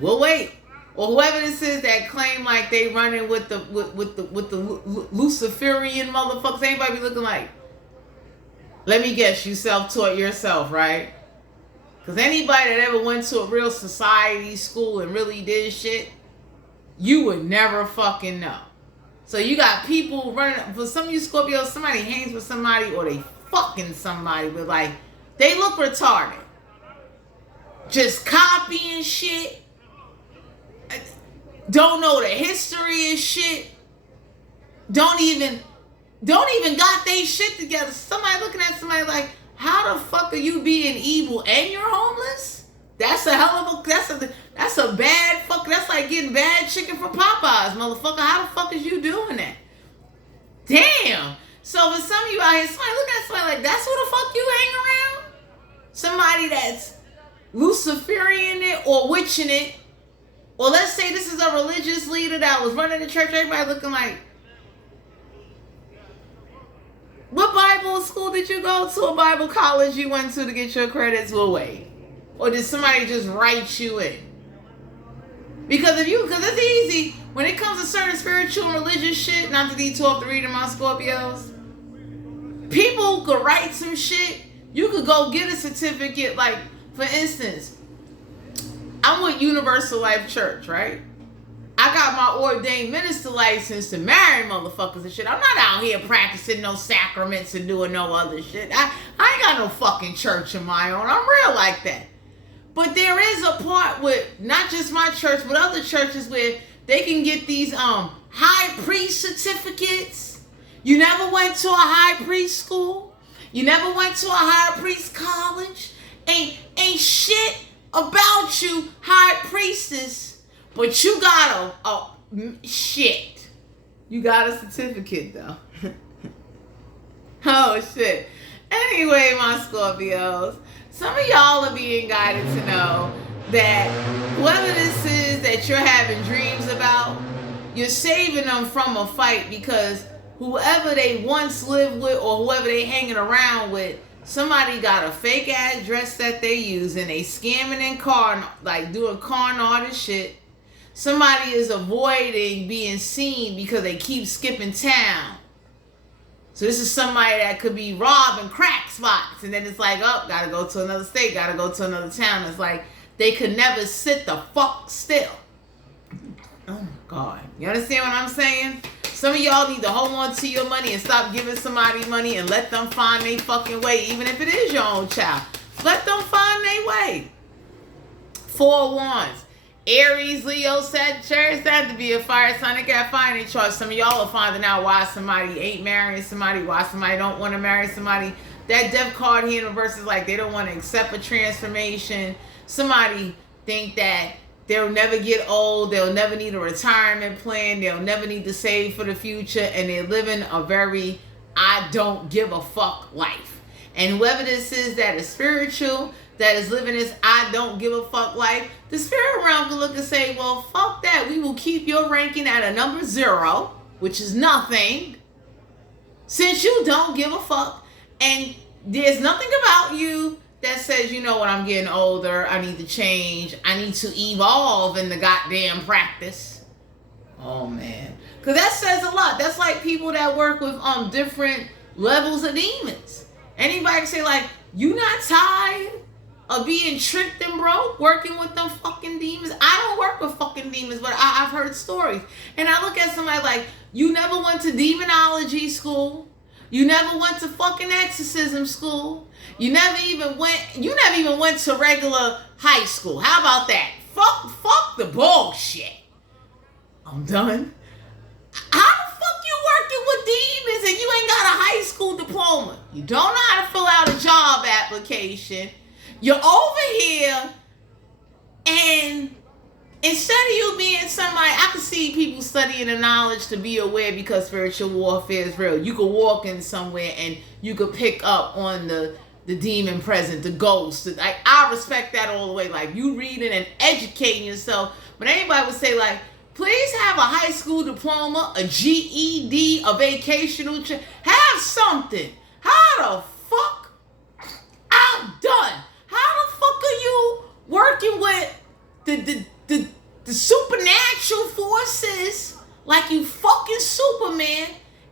Well, wait. Or whoever this is that claim like they running with the Luciferian motherfuckers, anybody be looking like, let me guess, you self-taught yourself, right? Because anybody that ever went to a real society school and really did shit, you would never fucking know. So you got people running, for some of you Scorpios, somebody hangs with somebody or they fucking somebody, but like, they look retarded. Just copying shit. Don't know the history of shit. Don't even got they shit together. Somebody looking at somebody like, how the fuck are you being evil and you're homeless? That's a hell of a, that's a bad fuck. That's like getting bad chicken from Popeyes, motherfucker. How the fuck is you doing that? Damn. So for some of you out here, somebody looking at somebody like, that's who the fuck you hang around? Somebody that's Luciferian it or witching it. Or let's say this is a religious leader that was running the church, everybody looking like, what Bible school did you go to? A Bible college you went to get your credits away? Or did somebody just write you in? Because it's easy, when it comes to certain spiritual and religious shit, not to detour off the reading my Scorpios, people could write some shit, you could go get a certificate, like, for instance, I'm with Universal Life Church, right? I got my ordained minister license to marry motherfuckers and shit. I'm not out here practicing no sacraments and doing no other shit. I ain't got no fucking church of my own. I'm real like that. But there is a part with, not just my church, but other churches where they can get these high priest certificates. You never went to a high priest school. You never went to a high priest college. Ain't shit about you, high priestess, but you got shit. You got a certificate though. Oh shit. Anyway, my Scorpios, some of y'all are being guided to know that whoever this is that you're having dreams about, you're saving them from a fight, because whoever they once lived with or whoever they hanging around with, somebody got a fake address that they using. They scamming and doing con artist shit. Somebody is avoiding being seen because they keep skipping town. So this is somebody that could be robbing crack spots, and then it's like, oh, gotta go to another state, gotta go to another town. It's like they could never sit the fuck still. Oh my God. You understand what I'm saying? Some of y'all need to hold on to your money and stop giving somebody money and let them find their fucking way, even if it is your own child. Let them find their way. 4 wands. Aries, Leo, Sagittarius, that had to be a fire sign. They got fire in charge. Some of y'all are finding out why somebody ain't marrying somebody, why somebody don't want to marry somebody. That death card here in reverse is like they don't want to accept a transformation. Somebody think that they'll never get old, they'll never need a retirement plan, they'll never need to save for the future, and they're living a very I don't give a fuck life. And whoever this is that is spiritual, that is living this I don't give a fuck life, the spirit realm can look and say, well, fuck that. We will keep your ranking at a number 0, which is nothing, since you don't give a fuck. And there's nothing about you that says, you know what, I'm getting older, I need to change, I need to evolve in the goddamn practice. Oh man. Because that says a lot. That's like people that work with different levels of demons. Anybody can say like, you not tired of being tricked and broke, working with them fucking demons? I don't work with fucking demons, but I've heard stories. And I look at somebody like, you never went to demonology school. You never went to fucking exorcism school. You never even went to regular high school. How about that? Fuck the bullshit. I'm done. How the fuck you working with demons and you ain't got a high school diploma? You don't know how to fill out a job application. You're over here, and instead of you being somebody, I can see people studying the knowledge to be aware, because spiritual warfare is real. You could walk in somewhere and you could pick up on the demon present, the ghost. Like, I respect that all the way. Like, you reading and educating yourself. But anybody would say like, please have a high school diploma, a GED, a vacational check. Have something. How the fuck? I'm done. How the fuck are you working with the supernatural forces like you fucking Superman,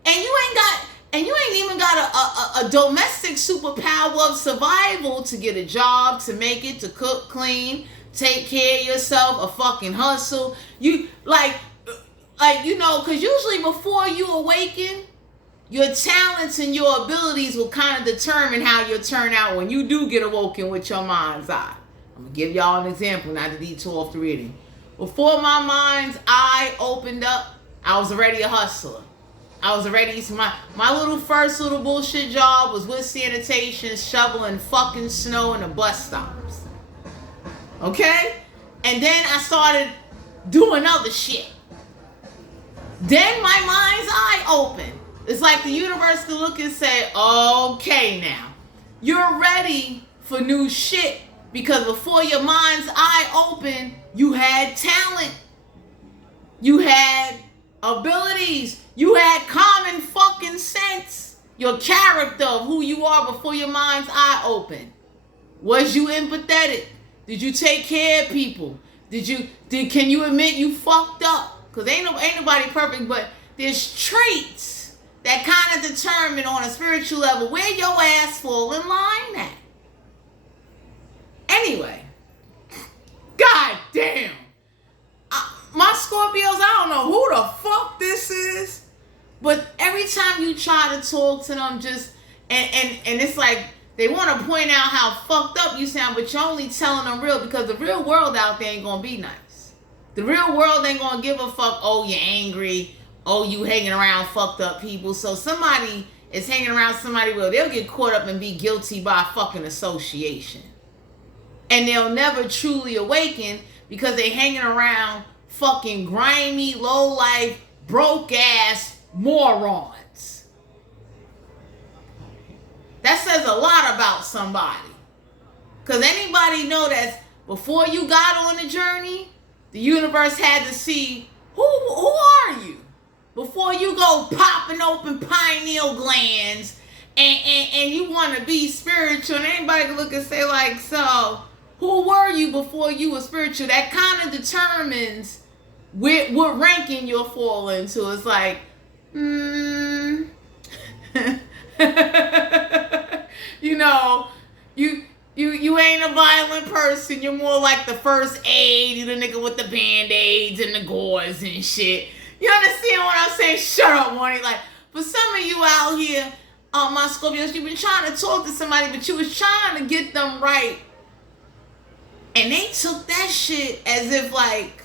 and you ain't even got a domestic superpower of survival to get a job, to make it, to cook, clean, take care of yourself, a fucking hustle. You like you know, because usually before you awaken, your talents and your abilities will kind of determine how you'll turn out when you do get awoken with your mind's eye. I'm going to give y'all an example, not to detour off the reading. Before my mind's eye opened up, I was already a hustler. I was already, my little first little bullshit job was with sanitation, shoveling fucking snow in the bus stops. Okay? And then I started doing other shit. Then my mind's eye opened. It's like the universe could look and say, okay now, you're ready for new shit Because before your mind's eye opened, you had talent. You had abilities. You had common fucking sense. Your character of who you are before your mind's eye opened. Was you empathetic? Did you take care of people? Can you admit you fucked up? Because ain't nobody perfect, but there's traits that kind of determine on a spiritual level where your ass fall in line at. Anyway, god damn. My Scorpios, I don't know who the fuck this is, but every time you try to talk to them, and it's like they want to point out how fucked up you sound, but you're only telling them real, because the real world out there ain't gonna be nice. The real world ain't gonna give a fuck. Oh, you're angry. Oh, you hanging around fucked up people. So somebody is hanging around somebody, well, they'll get caught up and be guilty by fucking association. And they'll never truly awaken because they hanging around fucking grimy, low-life, broke-ass morons. That says a lot about somebody. Because anybody know that before you got on the journey, the universe had to see, who are you? Before you go popping open pineal glands and you want to be spiritual, and anybody can look and say like, so, who were you before you were spiritual? That kind of determines what ranking you'll fall into. It's like, you know, you ain't a violent person. You're more like the first aid. You the nigga with the band-aids and the gauze and shit. You understand what I'm saying? Shut up, Warnie. Like, for some of you out here, my Scorpios, you've been trying to talk to somebody, but you was trying to get them right. And they took that shit as if, like,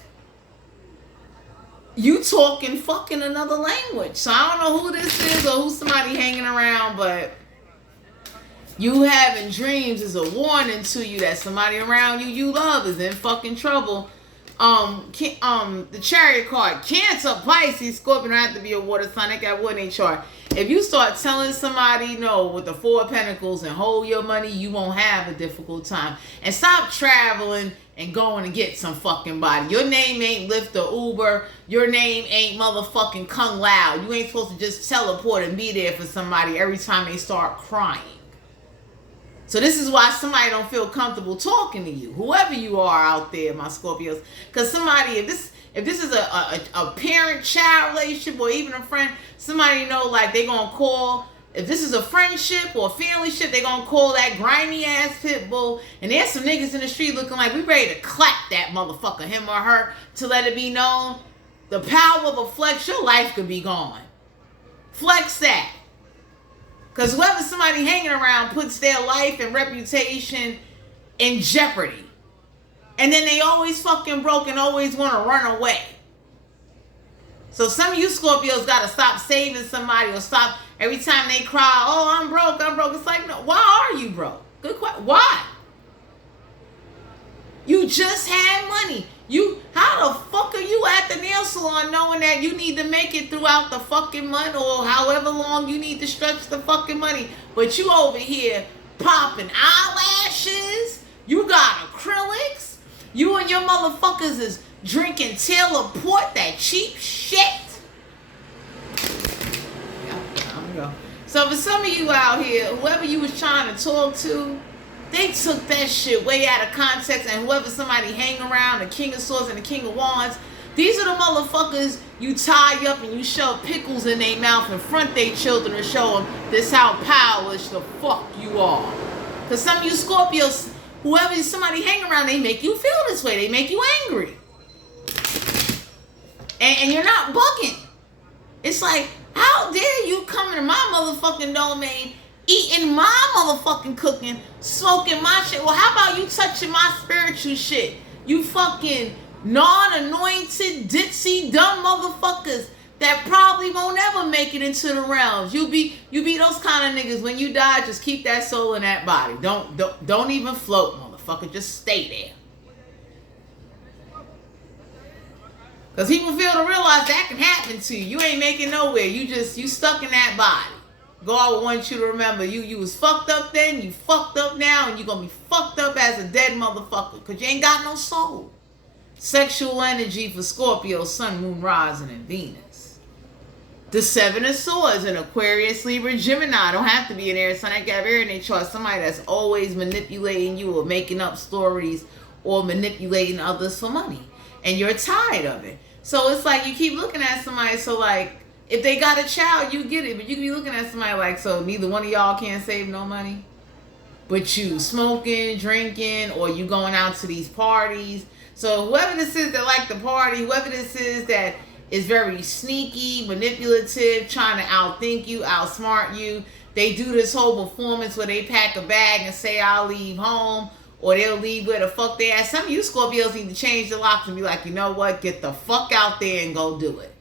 you talking fucking another language. So I don't know who this is or who somebody hanging around, but you having dreams is a warning to you that somebody around you love is in fucking trouble. The Chariot card, Cancer, Pisces, Scorpio, don't have to be a water sign. They got wood in their chart. If you start telling somebody no with the Four of Pentacles and hold your money, you won't have a difficult time. And stop traveling and going to get some fucking body. Your name ain't Lyft or Uber. Your name ain't motherfucking Kung Lao. You ain't supposed to just teleport and be there for somebody every time they start crying. So this is why somebody don't feel comfortable talking to you, whoever you are out there, my Scorpios. Because somebody, if this is a parent-child relationship or even a friend, somebody know like they gonna call. If this is a friendship or a family ship, they gonna call that grimy ass pit bull. And there's some niggas in the street looking like we ready to clap that motherfucker, him or her, to let it be known. The power of a flex, your life could be gone. Flex that. Because whoever somebody hanging around puts their life and reputation in jeopardy. And then they always fucking broke and always want to run away. So some of you Scorpios got to stop saving somebody or stop every time they cry, oh, I'm broke. It's like, no, why are you broke? Good question. Why? You just had money. How the fuck are you at the nail salon knowing that you need to make it throughout the fucking month or however long you need to stretch the fucking money? But you over here popping eyelashes. You got acrylics. You and your motherfuckers is drinking Taylor Port, that cheap shit. Yeah, I'm gonna go. So for some of you out here, whoever you was trying to talk to, they took that shit way out of context, and whoever somebody hang around, the King of Swords and the King of Wands, these are the motherfuckers you tie up and you shove pickles in their mouth and front their children and show them this how powerless the fuck you are. Because some of you Scorpios, whoever somebody hang around, they make you feel this way. They make you angry. And you're not bugging. It's like, how dare you come into my motherfucking domain, eating my motherfucking cooking, smoking my shit. Well, how about you touching my spiritual shit? You fucking non-anointed, ditzy, dumb motherfuckers that probably won't ever make it into the realms. You be those kind of niggas. When you die, just keep that soul in that body. Don't even float, motherfucker. Just stay there. Because people fail to realize that can happen to you. You ain't making nowhere. You stuck in that body. God wants you to remember you was fucked up then, you fucked up now, and you're gonna be fucked up as a dead motherfucker because you ain't got no soul. Sexual energy for Scorpio, Sun, Moon, Rising, and Venus. The Seven of Swords in Aquarius, Libra, Gemini. Don't have to be an air sign. I got air in their chart. Somebody that's always manipulating you or making up stories or manipulating others for money. And you're tired of it. So it's like you keep looking at somebody, so like, if they got a child, you get it. But you can be looking at somebody like, so neither one of y'all can't save no money. But you smoking, drinking, or you going out to these parties. So whoever this is that like the party, whoever this is that is very sneaky, manipulative, trying to outthink you, outsmart you. They do this whole performance where they pack a bag and say, I'll leave home. Or they'll leave where the fuck they at. Some of you Scorpios need to change the locks and be like, you know what? Get the fuck out there and go do it.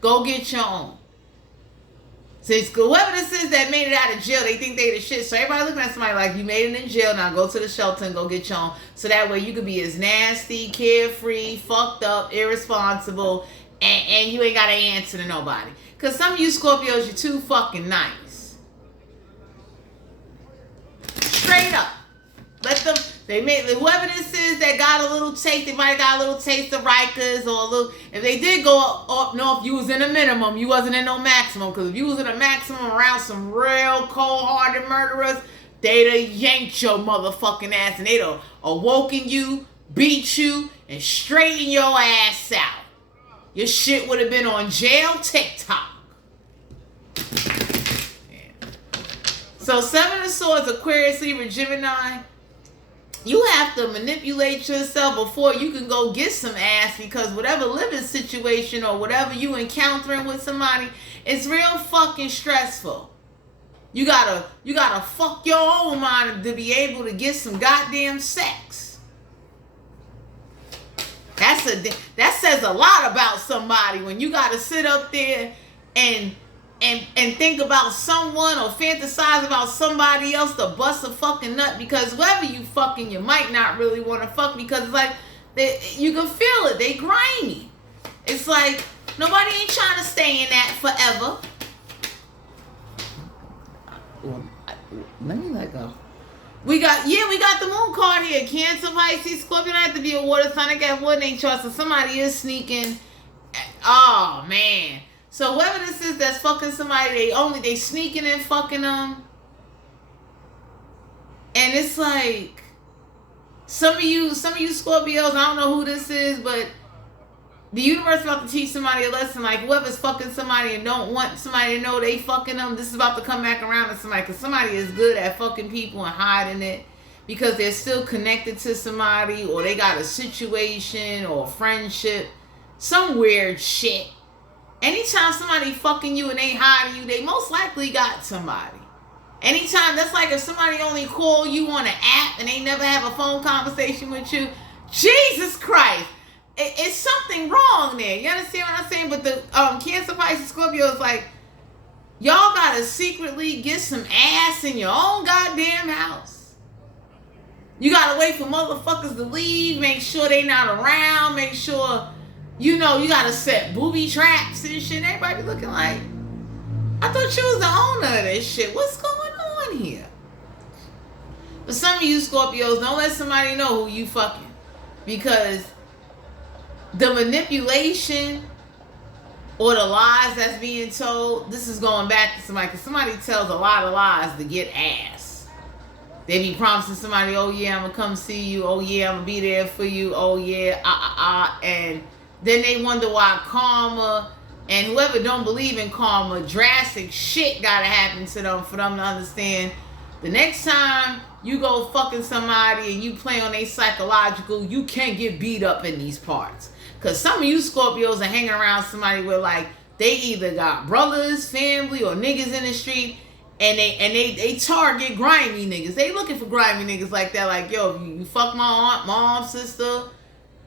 Go get your own. Since whoever this is that made it out of jail, they think they the shit. So everybody looking at somebody like, you made it in jail, now go to the shelter and go get your own. So that way you could be as nasty, carefree, fucked up, irresponsible, and you ain't got to answer to nobody. Because some of you Scorpios, you're too fucking nice. Straight up. Let them, they made, whoever this is that got a little taste, they might have got a little taste of Rikers or a little, if they did go up north, you was in a minimum, you wasn't in no maximum, because if you was in a maximum around some real cold-hearted murderers, they'd have yanked your motherfucking ass, and they'd have awoken you, beat you, and straightened your ass out. Your shit would have been on jail TikTok. Yeah. So, Seven of Swords, Aquarius, Libra, Gemini, you have to manipulate yourself before you can go get some ass, because whatever living situation or whatever you encountering with somebody, it's real fucking stressful. You gotta fuck your own mind to be able to get some goddamn sex. That says a lot about somebody when you gotta sit up there and think about someone or fantasize about somebody else to bust a fucking nut, because whoever you fucking, you might not really want to fuck, because it's like you can feel it. They grimy. It's like nobody ain't trying to stay in that forever. Let me let go. We got the moon card here. Cancer, Pisces, Scorpio. Don't have to be a water sign. I got wood in their chart, so somebody is sneaking. Oh man. So whoever this is that's fucking somebody, they sneaking and fucking them. And it's like some of you Scorpios, I don't know who this is, but the universe is about to teach somebody a lesson. Like whoever's fucking somebody and don't want somebody to know they fucking them, this is about to come back around to somebody, because somebody is good at fucking people and hiding it because they're still connected to somebody, or they got a situation or a friendship, some weird shit. Anytime somebody fucking you and they hiding you, they most likely got somebody. Anytime, that's like if somebody only call you on an app and they never have a phone conversation with you. Jesus Christ. It's something wrong there. You understand what I'm saying? But the Cancer, Pisces, Scorpio is like, y'all gotta secretly get some ass in your own goddamn house. You gotta wait for motherfuckers to leave, make sure they not around, make sure... You know, you gotta set booby traps and shit. Everybody be looking like, I thought you was the owner of this shit. What's going on here? But some of you Scorpios, don't let somebody know who you fucking. Because the manipulation or the lies that's being told, this is going back to somebody. Because somebody tells a lot of lies to get ass. They be promising somebody, oh yeah, I'm gonna come see you. Oh yeah, I'm gonna be there for you. Oh yeah, and... Then they wonder why karma, and whoever don't believe in karma, drastic shit gotta happen to them for them to understand. The next time you go fucking somebody and you play on a psychological, you can't get beat up in these parts. Because some of you Scorpios are hanging around somebody where like they either got brothers, family, or niggas in the street, and they target grimy niggas. They looking for grimy niggas like that. Like, yo, you fuck my aunt, mom, sister,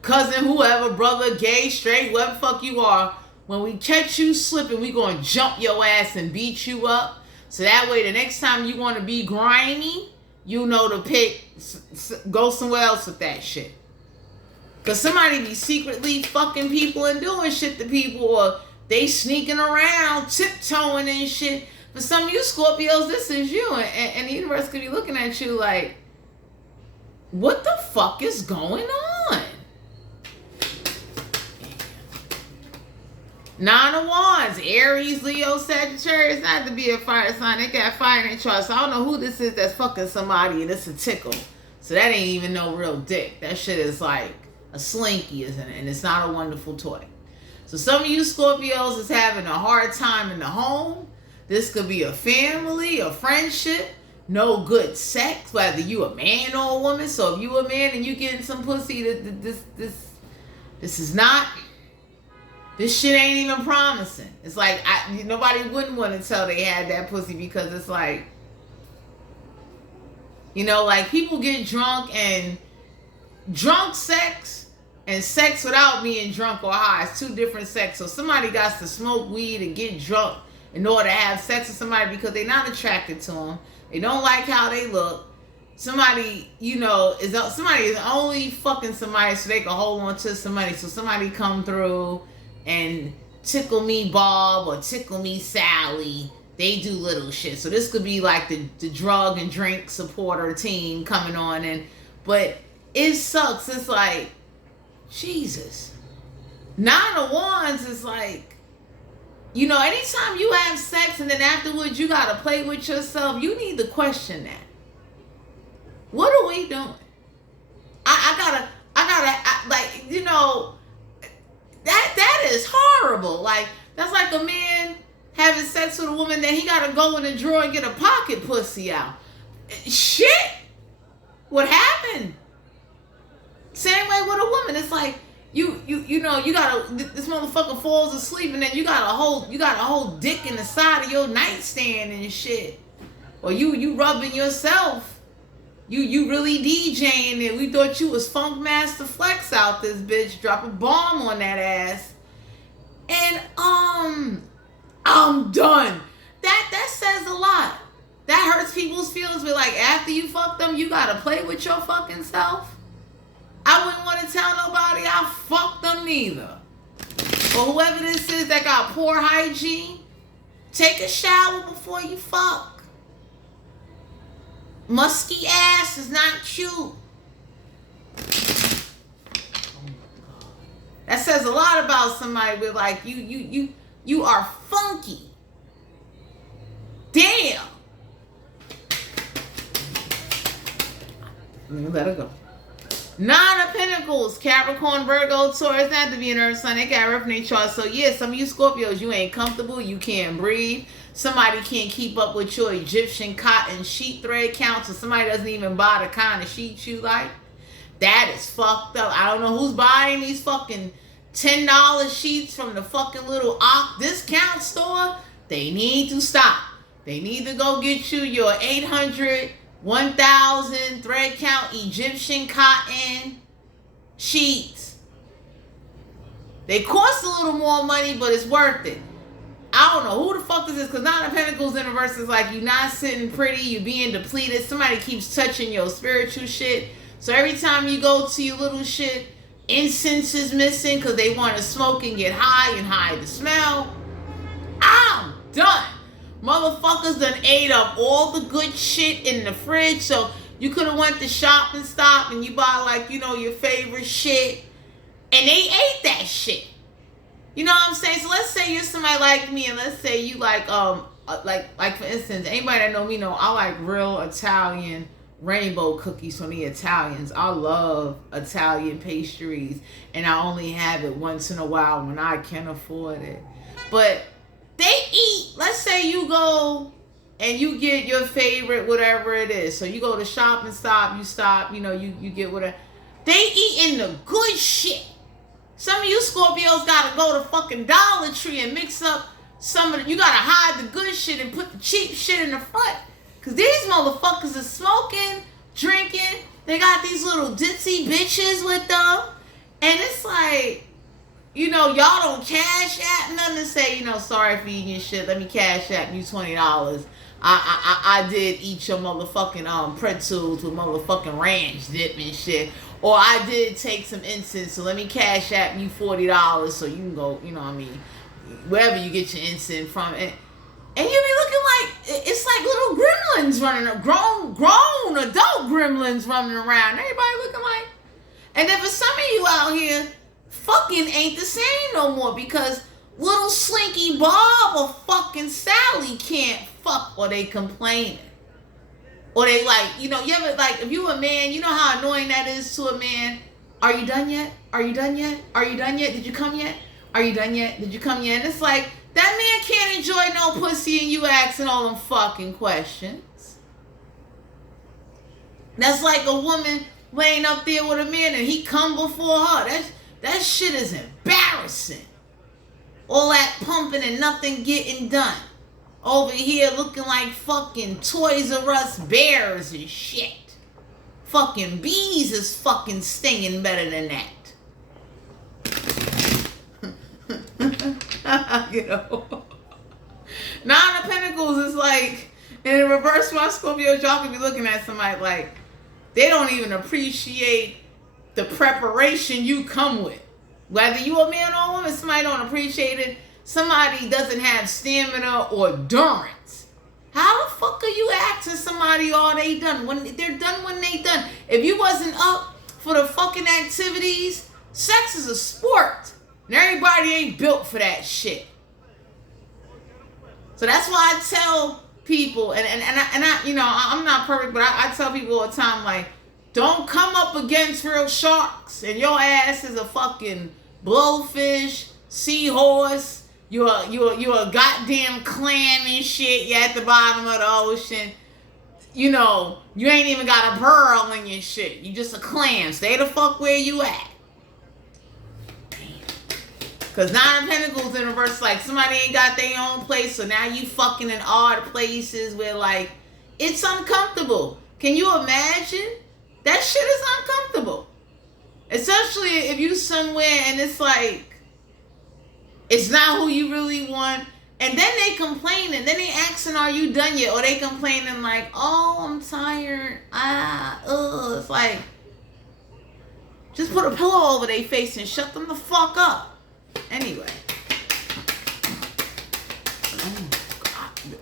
cousin, whoever, brother, gay, straight, whoever fuck you are, when we catch you slipping, we gonna jump your ass and beat you up. So that way, the next time you want to be grimy, you know to go somewhere else with that shit. Because somebody be secretly fucking people and doing shit to people, or they sneaking around, tiptoeing and shit. For some of you Scorpios, this is you. And the universe could be looking at you like, what the fuck is going on? Nine of Wands, Aries, Leo, Sagittarius. Not to be a fire sign. They got fire in their chart. So I don't know who this is that's fucking somebody and it's a tickle. So that ain't even no real dick. That shit is like a slinky, isn't it? And it's not a wonderful toy. So some of you Scorpios is having a hard time in the home. This could be a family, a friendship, no good sex, whether you a man or a woman. So if you a man and you getting some pussy, this is not, this shit ain't even promising. It's like, nobody wouldn't want to tell they had that pussy because it's like, you know, like people get drunk and drunk sex and sex without being drunk or high. It's two different sex. So somebody got to smoke weed and get drunk in order to have sex with somebody because they're not attracted to them. They don't like how they look. Somebody, you know, somebody is only fucking somebody so they can hold on to somebody. So somebody come through and tickle me Bob or tickle me Sally. They do little shit. So this could be like the drug and drink supporter team coming on. But it sucks. It's like, Jesus. Nine of Wands is like, you know, anytime you have sex and then afterwards you gotta play with yourself, you need to question that. What are we doing? I gotta, like, you know, that is horrible. Like, that's like a man having sex with a woman, then he gotta go in the drawer and get a pocket pussy out. Shit! What happened? Same way with a woman. It's like, you know, you gotta, this motherfucker falls asleep and then you got a whole dick in the side of your nightstand and shit. Or you rubbing yourself. You really DJing it. We thought you was Funk Master Flex out this bitch. Drop a bomb on that ass. And I'm done. That says a lot. That hurts people's feelings. But like, after you fuck them, you gotta play with your fucking self. I wouldn't want to tell nobody I fucked them neither. But whoever this is that got poor hygiene, take a shower before you fuck. Musky ass is not cute. Oh my God. That says a lot about somebody with like, you are funky. Damn. Let me let her go. Nine of Pentacles, Capricorn, Virgo, Taurus, not to be an earth sign. They got rough in their chart. So yeah, some of you Scorpios, you ain't comfortable. You can't breathe. Somebody can't keep up with your Egyptian cotton sheet thread count. So somebody doesn't even buy the kind of sheets you like. That is fucked up. I don't know who's buying these fucking $10 sheets from the fucking little discount store. They need to stop. They need to go get you your 800 1,000 thread count Egyptian cotton sheets. They cost a little more money, but it's worth it. I don't know who the fuck is this, because Nine of Pentacles in reverse is like you not sitting pretty, you being depleted. Somebody keeps touching your spiritual shit. So every time you go to your little shit, incense is missing because they want to smoke and get high and hide the smell. I'm done. Motherfuckers done ate up all the good shit in the fridge. So you could have went to Shop and Stop and you buy like, you know, your favorite shit. And they ate that shit. You know what I'm saying? So let's say you're somebody like me and let's say you like for instance, anybody that know me know I like real Italian rainbow cookies from the Italians. I love Italian pastries and I only have it once in a while when I can afford it. But they eat, let's say you go and you get your favorite whatever it is. So you go to Shop and Stop, you stop, you know, you get whatever. They eating the good shit. Some of you Scorpios gotta go to fucking Dollar Tree and mix up some of the, you gotta hide the good shit and put the cheap shit in the front. Cause these motherfuckers are smoking, drinking, they got these little ditzy bitches with them. And it's like, you know, y'all don't cash app nothing to say, you know, sorry for eating your shit. Let me cash app you $20. I did eat your motherfucking pretzels with motherfucking ranch dip and shit. Or I did take some incense, so let me cash app you $40 so you can go, you know what I mean, wherever you get your incense from. And you be looking like, it's like little gremlins running, grown adult gremlins running around. Everybody looking like, and then for some of you out here, fucking ain't the same no more because little Slinky Bob or fucking Sally can't fuck, or they complaining. Or they like, you ever, like, if you a man, you know how annoying that is to a man. Are you done yet? Are you done yet? Are you done yet? Did you come yet? Are you done yet? Did you come yet? And it's like, that man can't enjoy no pussy and you asking all them fucking questions. That's like a woman laying up there with a man and he come before her. That shit is embarrassing. All that pumping and nothing getting done. Over here looking like fucking Toys R Us bears and shit. Fucking bees is fucking stinging better than that. Nine of Pentacles is like, in the reverse, my Scorpios, y'all could be looking at somebody like, they don't even appreciate the preparation you come with. Whether you a man or a woman, somebody don't appreciate it. Somebody doesn't have stamina or endurance. How the fuck are you asking somebody all they done? When they're done when they done. If you wasn't up for the fucking activities, sex is a sport. And everybody ain't built for that shit. So that's why I tell people, and I, I'm not perfect, but I tell people all the time, like, don't come up against real sharks and your ass is a fucking blowfish, seahorse, you're a goddamn clam and shit, you're at the bottom of the ocean. You ain't even got a pearl in your shit. You just a clam. Stay the fuck where you at. Because Nine of Pentacles in reverse, like, somebody ain't got their own place, so now you fucking in odd places where, like, it's uncomfortable. Can you imagine? That shit is uncomfortable. Especially if you somewhere and it's like, it's not who you really want. And then they complaining. Then they asking, are you done yet? Or they complaining like, oh, I'm tired. It's like, just put a pillow over their face and shut them the fuck up. Anyway. Oh, God.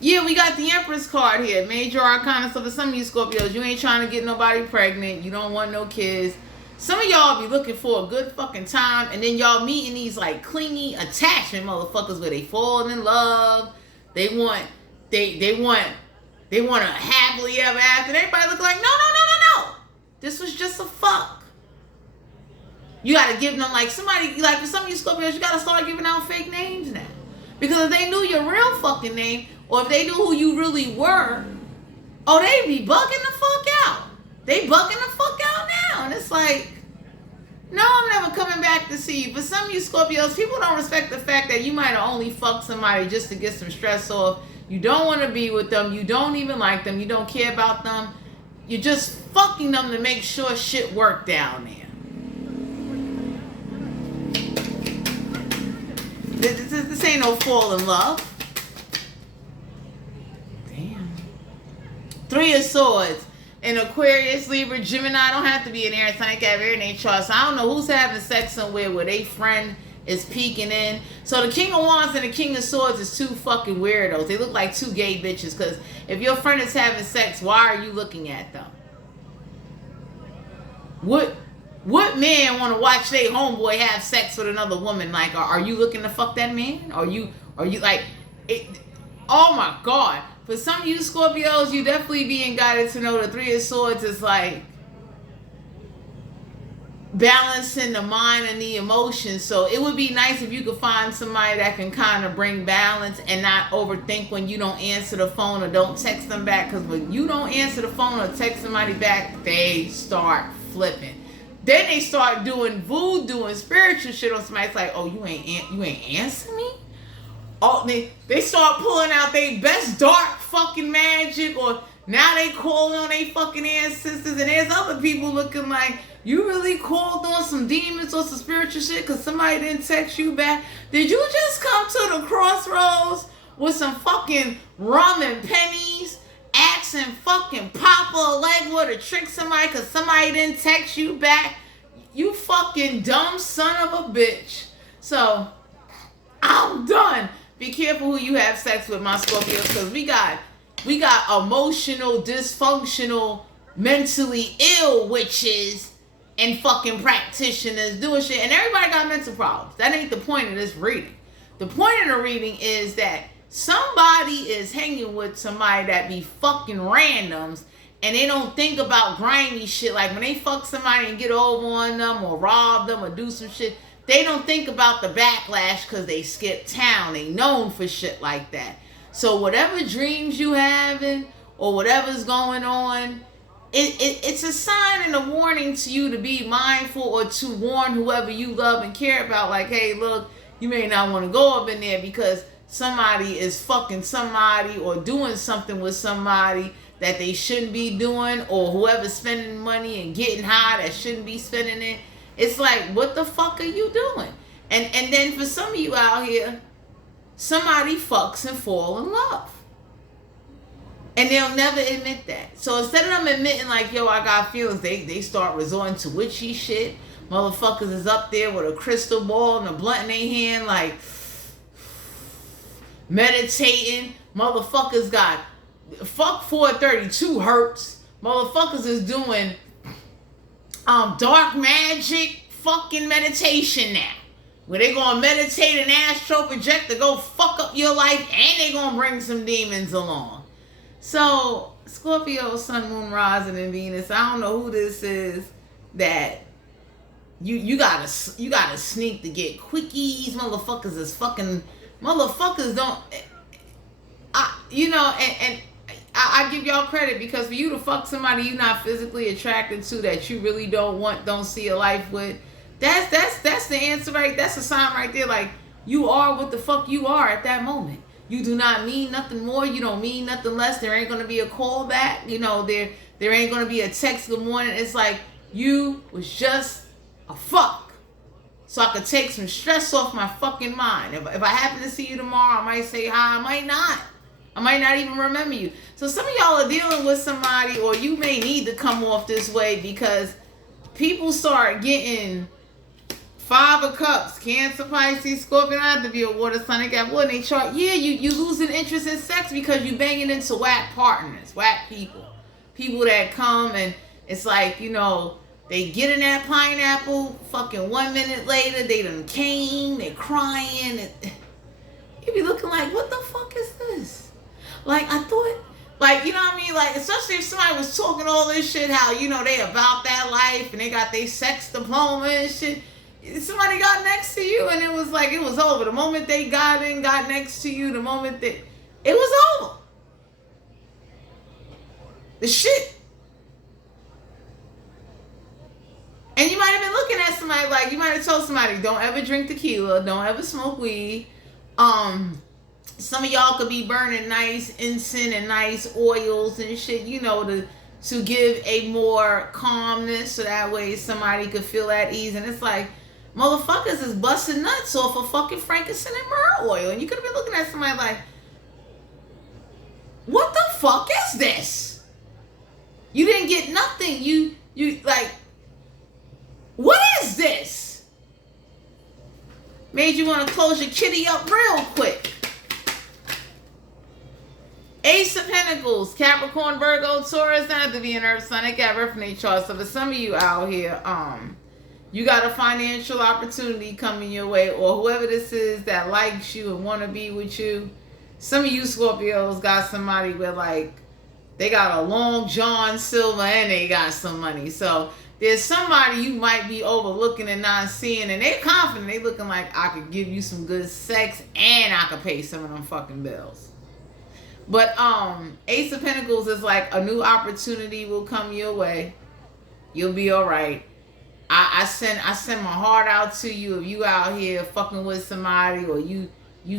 Yeah, we got the Empress card here. Major Arcana. So for some of you Scorpios, you ain't trying to get nobody pregnant. You don't want no kids. Some of y'all be looking for a good fucking time, and then y'all meeting these like clingy attachment motherfuckers where they fall in love. They want a happily ever after. And everybody look like, no. This was just a fuck. You gotta give them like somebody, like for some of you Scorpios, you gotta start giving out fake names now. Because if they knew your real fucking name, or if they knew who you really were, oh, they'd be bugging the fuck out. They bugging the fuck out now. And it's like, no, I'm never coming back to see you. For some of you Scorpios, people don't respect the fact that you might have only fucked somebody just to get some stress off. You don't want to be with them. You don't even like them. You don't care about them. You're just fucking them to make sure shit work down there. This ain't no fall in love. Damn. Three of Swords. In Aquarius, Libra, Gemini, don't have to be an air sign, can have air in their chart. So I don't know who's having sex somewhere where they friend is peeking in. So the King of Wands and the King of Swords is two fucking weirdos. They look like two gay bitches. Because if your friend is having sex, why are you looking at them? What man want to watch their homeboy have sex with another woman? Like, are you looking to fuck that man? Are you like, oh my God. For some of you Scorpios, you definitely being guided to know the Three of Swords is like balancing the mind and the emotions. So it would be nice if you could find somebody that can kind of bring balance and not overthink when you don't answer the phone or don't text them back. Because when you don't answer the phone or text somebody back, they start flipping. Then they start doing voodoo and spiritual shit on somebody. It's like, oh, you ain't answering me? Oh, they start pulling out their best dark fucking magic, or now they calling on their fucking ancestors, and there's other people looking like, you really called on some demons or some spiritual shit because somebody didn't text you back? Did you just come to the crossroads with some fucking rum and pennies, asking fucking Papa Legwood to trick somebody because somebody didn't text you back? You fucking dumb son of a bitch. So, I'm done. Be careful who you have sex with, my Scorpios, because we got emotional, dysfunctional, mentally ill witches and fucking practitioners doing shit. And everybody got mental problems. That ain't the point of this reading. The point of the reading is that somebody is hanging with somebody that be fucking randoms, and they don't think about grimy shit. Like when they fuck somebody and get over on them or rob them or do some shit, they don't think about the backlash because they skip town. They known for shit like that. So whatever dreams you having or whatever's going on, it's a sign and a warning to you to be mindful, or to warn whoever you love and care about, like, hey, look, you may not want to go up in there because somebody is fucking somebody or doing something with somebody that they shouldn't be doing, or whoever's spending money and getting high that shouldn't be spending it. It's like, what the fuck are you doing? And then for some of you out here, somebody fucks and fall in love. And they'll never admit that. So instead of them admitting like, yo, I got feelings, they start resorting to witchy shit. Motherfuckers is up there with a crystal ball and a blunt in their hand, like meditating. Motherfuckers got fuck 432 hertz. Motherfuckers is doing dark magic fucking meditation now, where they gonna meditate and astral project to go fuck up your life, and they gonna bring some demons along. So Scorpio, Sun, Moon, Rising, and Venus. I don't know who this is that you gotta sneak to get quickies. Motherfuckers is fucking motherfuckers don't. I give y'all credit, because for you to fuck somebody you're not physically attracted to, that you really don't see a life with, that's the answer, right? That's a sign right there. Like, you are what the fuck you are at that moment. You do not mean nothing more. You don't mean nothing less. There ain't gonna be a call back. You know, there ain't gonna be a text good morning. It's like, you was just a fuck, so I could take some stress off my fucking mind. If I happen to see you tomorrow, I might say hi. I might not even remember you. So some of y'all are dealing with somebody, or you may need to come off this way, because people start getting 5 of Cups, Cancer, Pisces, Scorpio. I have to be a water sign. They got water in their chart. Yeah, you losing interest in sex because you banging into whack partners, whack people. People that come and it's like, you know, they get in that pineapple, fucking 1 minute later, they done came, they crying. And you be looking like, what the fuck is this? Like, I thought, like, you know what I mean? Like, especially if somebody was talking all this shit, how, you know, they about that life and they got their sex diploma and shit. Somebody got next to you and it was like, it was over. The moment they got next to you, the moment that it was over. The shit. And you might have been looking at somebody like, you might have told somebody, don't ever drink tequila, don't ever smoke weed. Some of y'all could be burning nice incense and nice oils and shit, you know, to give a more calmness, so that way somebody could feel at ease. And it's like, motherfuckers is busting nuts off of fucking frankincense and myrrh oil. And you could have been looking at somebody like, what the fuck is this? You didn't get nothing. You like, what is this? Made you want to close your kitty up real quick. Ace of Pentacles, Capricorn, Virgo, Taurus, not to be an earth sign. They got reference charts. So for some of you out here, you got a financial opportunity coming your way, or whoever this is that likes you and want to be with you. Some of you Scorpios got somebody where, like, they got a long John Silver and they got some money. So there's somebody you might be overlooking and not seeing, and they're confident. They looking like, I could give you some good sex and I could pay some of them fucking bills. But Ace of Pentacles is like, a new opportunity will come your way. You'll be all right. I send my heart out to you. If you out here fucking with somebody, or you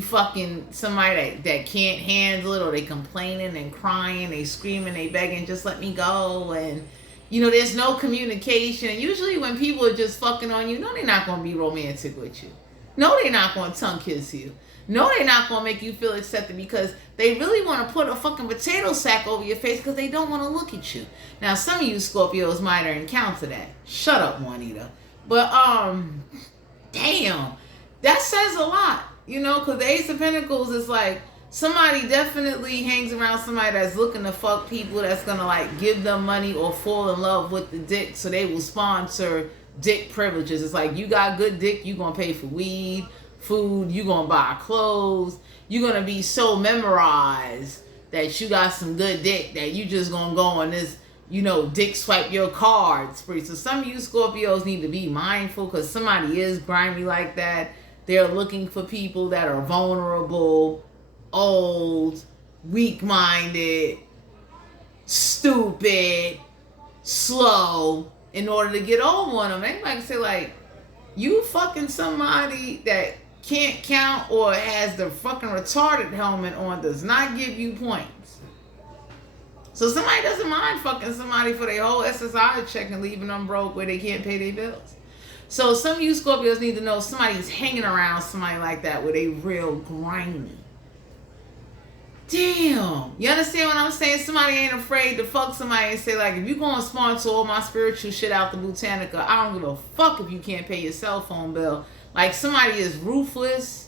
fucking somebody that can't handle it, or they complaining and crying, they screaming, they begging, just let me go. And you know, there's no communication. And usually when people are just fucking on you, no, they're not going to be romantic with you. No, they're not going to tongue kiss you. No, they're not going to make you feel accepted, because they really want to put a fucking potato sack over your face because they don't want to look at you. Now, some of you Scorpios might have encountered that. Shut up, Juanita. But, damn, that says a lot. You know, because the Ace of Pentacles is like, somebody definitely hangs around somebody that's looking to fuck people, that's gonna like give them money or fall in love with the dick, so they will sponsor dick privileges. It's like, you got good dick, you gonna pay for weed, food, you gonna buy clothes, you gonna be so memorized that you got some good dick that you just gonna go on this, you know, dick swipe your card spree. So some of you Scorpios need to be mindful, because somebody is grimy like that. They're looking for people that are vulnerable, old, weak-minded, stupid, slow, in order to get over on them. Anybody can say, like, you fucking somebody that can't count or has the fucking retarded helmet on does not give you points. So somebody doesn't mind fucking somebody for their whole SSI check and leaving them broke where they can't pay their bills. So some of you Scorpios need to know somebody's hanging around somebody like that where they real grimy. Damn. You understand what I'm saying? Somebody ain't afraid to fuck somebody and say, like, if you gonna sponsor all my spiritual shit out the Botanica, I don't give a fuck if you can't pay your cell phone bill. Like, somebody is ruthless,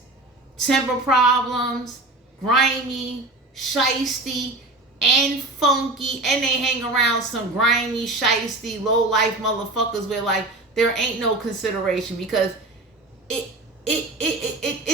temper problems, grimy, shiesty, and funky, and they hang around some grimy, shiesty, low-life motherfuckers where, like, there ain't no consideration, because it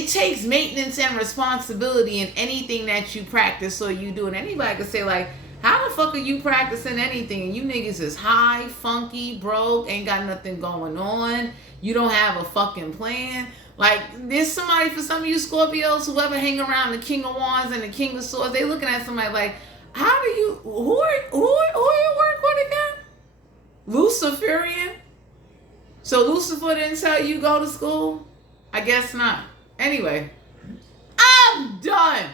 takes maintenance and responsibility in anything that you practice or you do. And anybody can say, like, how the fuck are you practicing anything? And you niggas is high, funky, broke, ain't got nothing going on. You don't have a fucking plan. Like, there's somebody, for some of you Scorpios, whoever hang around the King of Wands and the King of Swords, they looking at somebody like, how do you, who you work with again? Luciferian? So Lucifer didn't tell you go to school? I guess not. Anyway, I'm done.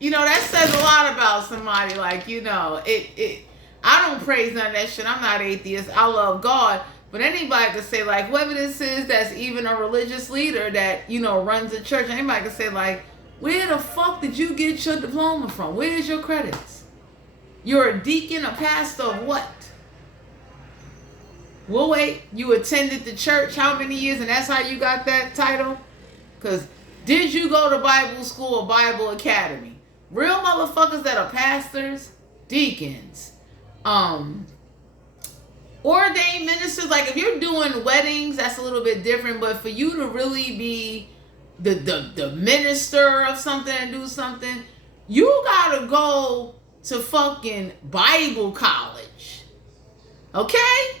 You know, that says a lot about somebody. Like, you know, I don't praise none of that shit. I'm not atheist. I love God. But anybody could say, like, whoever this is that's even a religious leader that, you know, runs a church, anybody could say, like, where the fuck did you get your diploma from? Where's your credits? You're a deacon, a pastor of what? Well, wait, you attended the church how many years, and that's how you got that title? Because did you go to Bible school or Bible academy? Real motherfuckers that are pastors, deacons, ordained ministers. Like, if you're doing weddings, that's a little bit different. But for you to really be the minister of something and do something, you gotta go to fucking Bible college. Okay?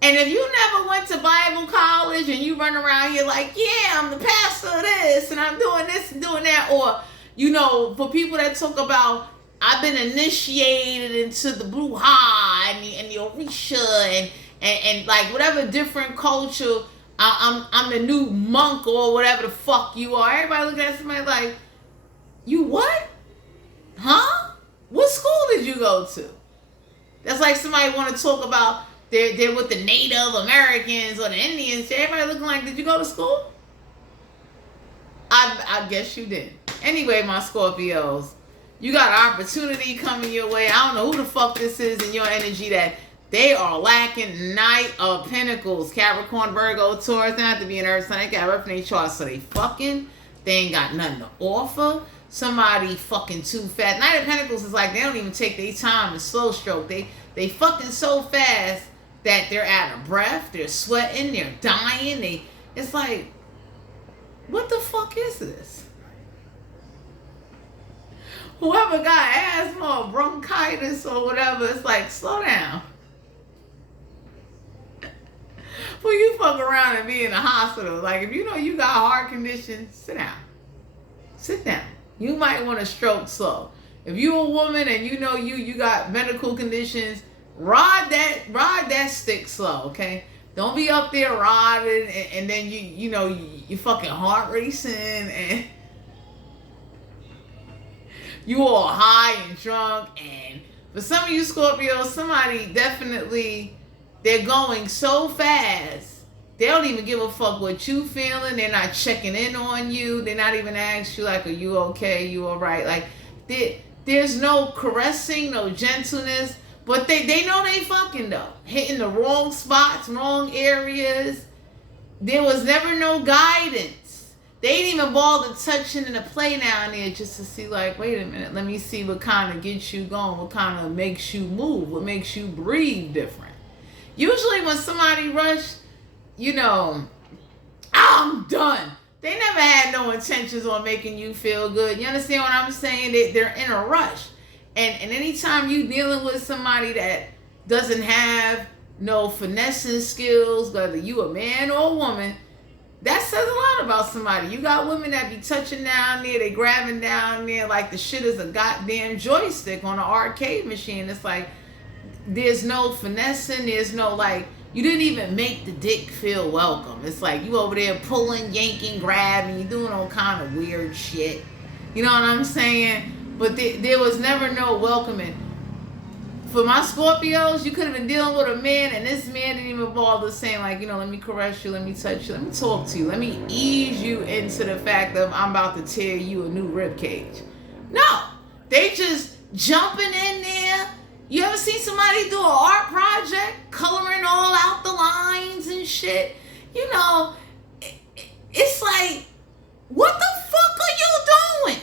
And if you never went to Bible college and you run around here like, yeah, I'm the pastor of this and I'm doing this and doing that, or, you know, for people that talk about, I've been initiated into the Bruja and the Orisha and like whatever different culture, I'm the new monk or whatever the fuck you are. Everybody looking at somebody like, you what? Huh? What school did you go to? That's like somebody want to talk about they're with the Native Americans or the Indians. Everybody looking like, did you go to school? I guess you did. Anyway, my Scorpios, you got opportunity coming your way. I don't know who the fuck this is in your energy that they are lacking. Knight of Pentacles, Capricorn, Virgo, Taurus. They have to be an Earth sign. They got Earth in their chart, so they fucking. They ain't got nothing to offer. Somebody fucking too fast. Knight of Pentacles is like they don't even take their time to slow stroke. They fucking so fast that they're out of breath, they're sweating, they're dying. It's like, what the fuck is this? Whoever got asthma or bronchitis or whatever, it's like, slow down. Before you fuck around and be in the hospital, like if you know you got heart conditions, sit down. Sit down. You might want to stroke slow. If you a woman and you know you got medical conditions, ride that stick slow, okay? Don't be up there riding and then you know you fucking heart racing and you all high and drunk. And for some of you Scorpios, somebody definitely, they're going so fast they don't even give a fuck what you feeling. They're not checking in on you. They're not even asking you like, are you okay? You all right? Like there's no caressing, no gentleness. But they know they fucking though. Hitting the wrong spots, wrong areas. There was never no guidance. They ain't even bother touching in the play down there just to see, like, wait a minute, let me see what kind of gets you going, what kind of makes you move, what makes you breathe different. Usually when somebody rush, you know, I'm done. They never had no intentions on making you feel good. You understand what I'm saying? They're in a rush. And anytime you dealing with somebody that doesn't have no finessing skills, whether you a man or a woman, that says a lot about somebody. You got women that be touching down there, they grabbing down there like the shit is a goddamn joystick on an arcade machine. It's like, there's no finessing, there's no like, you didn't even make the dick feel welcome. It's like you over there pulling, yanking, grabbing, you doing all kind of weird shit. You know what I'm saying? But there was never no welcoming. For my Scorpios, you could have been dealing with a man, and this man didn't even bother saying, like, you know, let me caress you, let me touch you, let me talk to you, let me ease you into the fact of I'm about to tear you a new rib cage. No, they just jumping in there. You ever seen somebody do an art project, coloring all out the lines and shit? You know, it's like, what the fuck are you doing?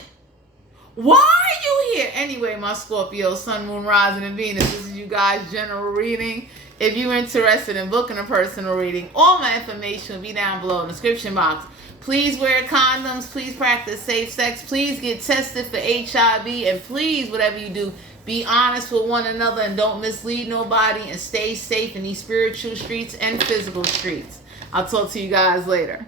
Why are you here? Anyway, my Scorpio, Sun, Moon, Rising, and Venus, this is you guys' general reading. If you're interested in booking a personal reading, all my information will be down below in the description box. Please wear condoms. Please practice safe sex. Please get tested for HIV. And please, whatever you do, be honest with one another and don't mislead nobody, and stay safe in these spiritual streets and physical streets. I'll talk to you guys later.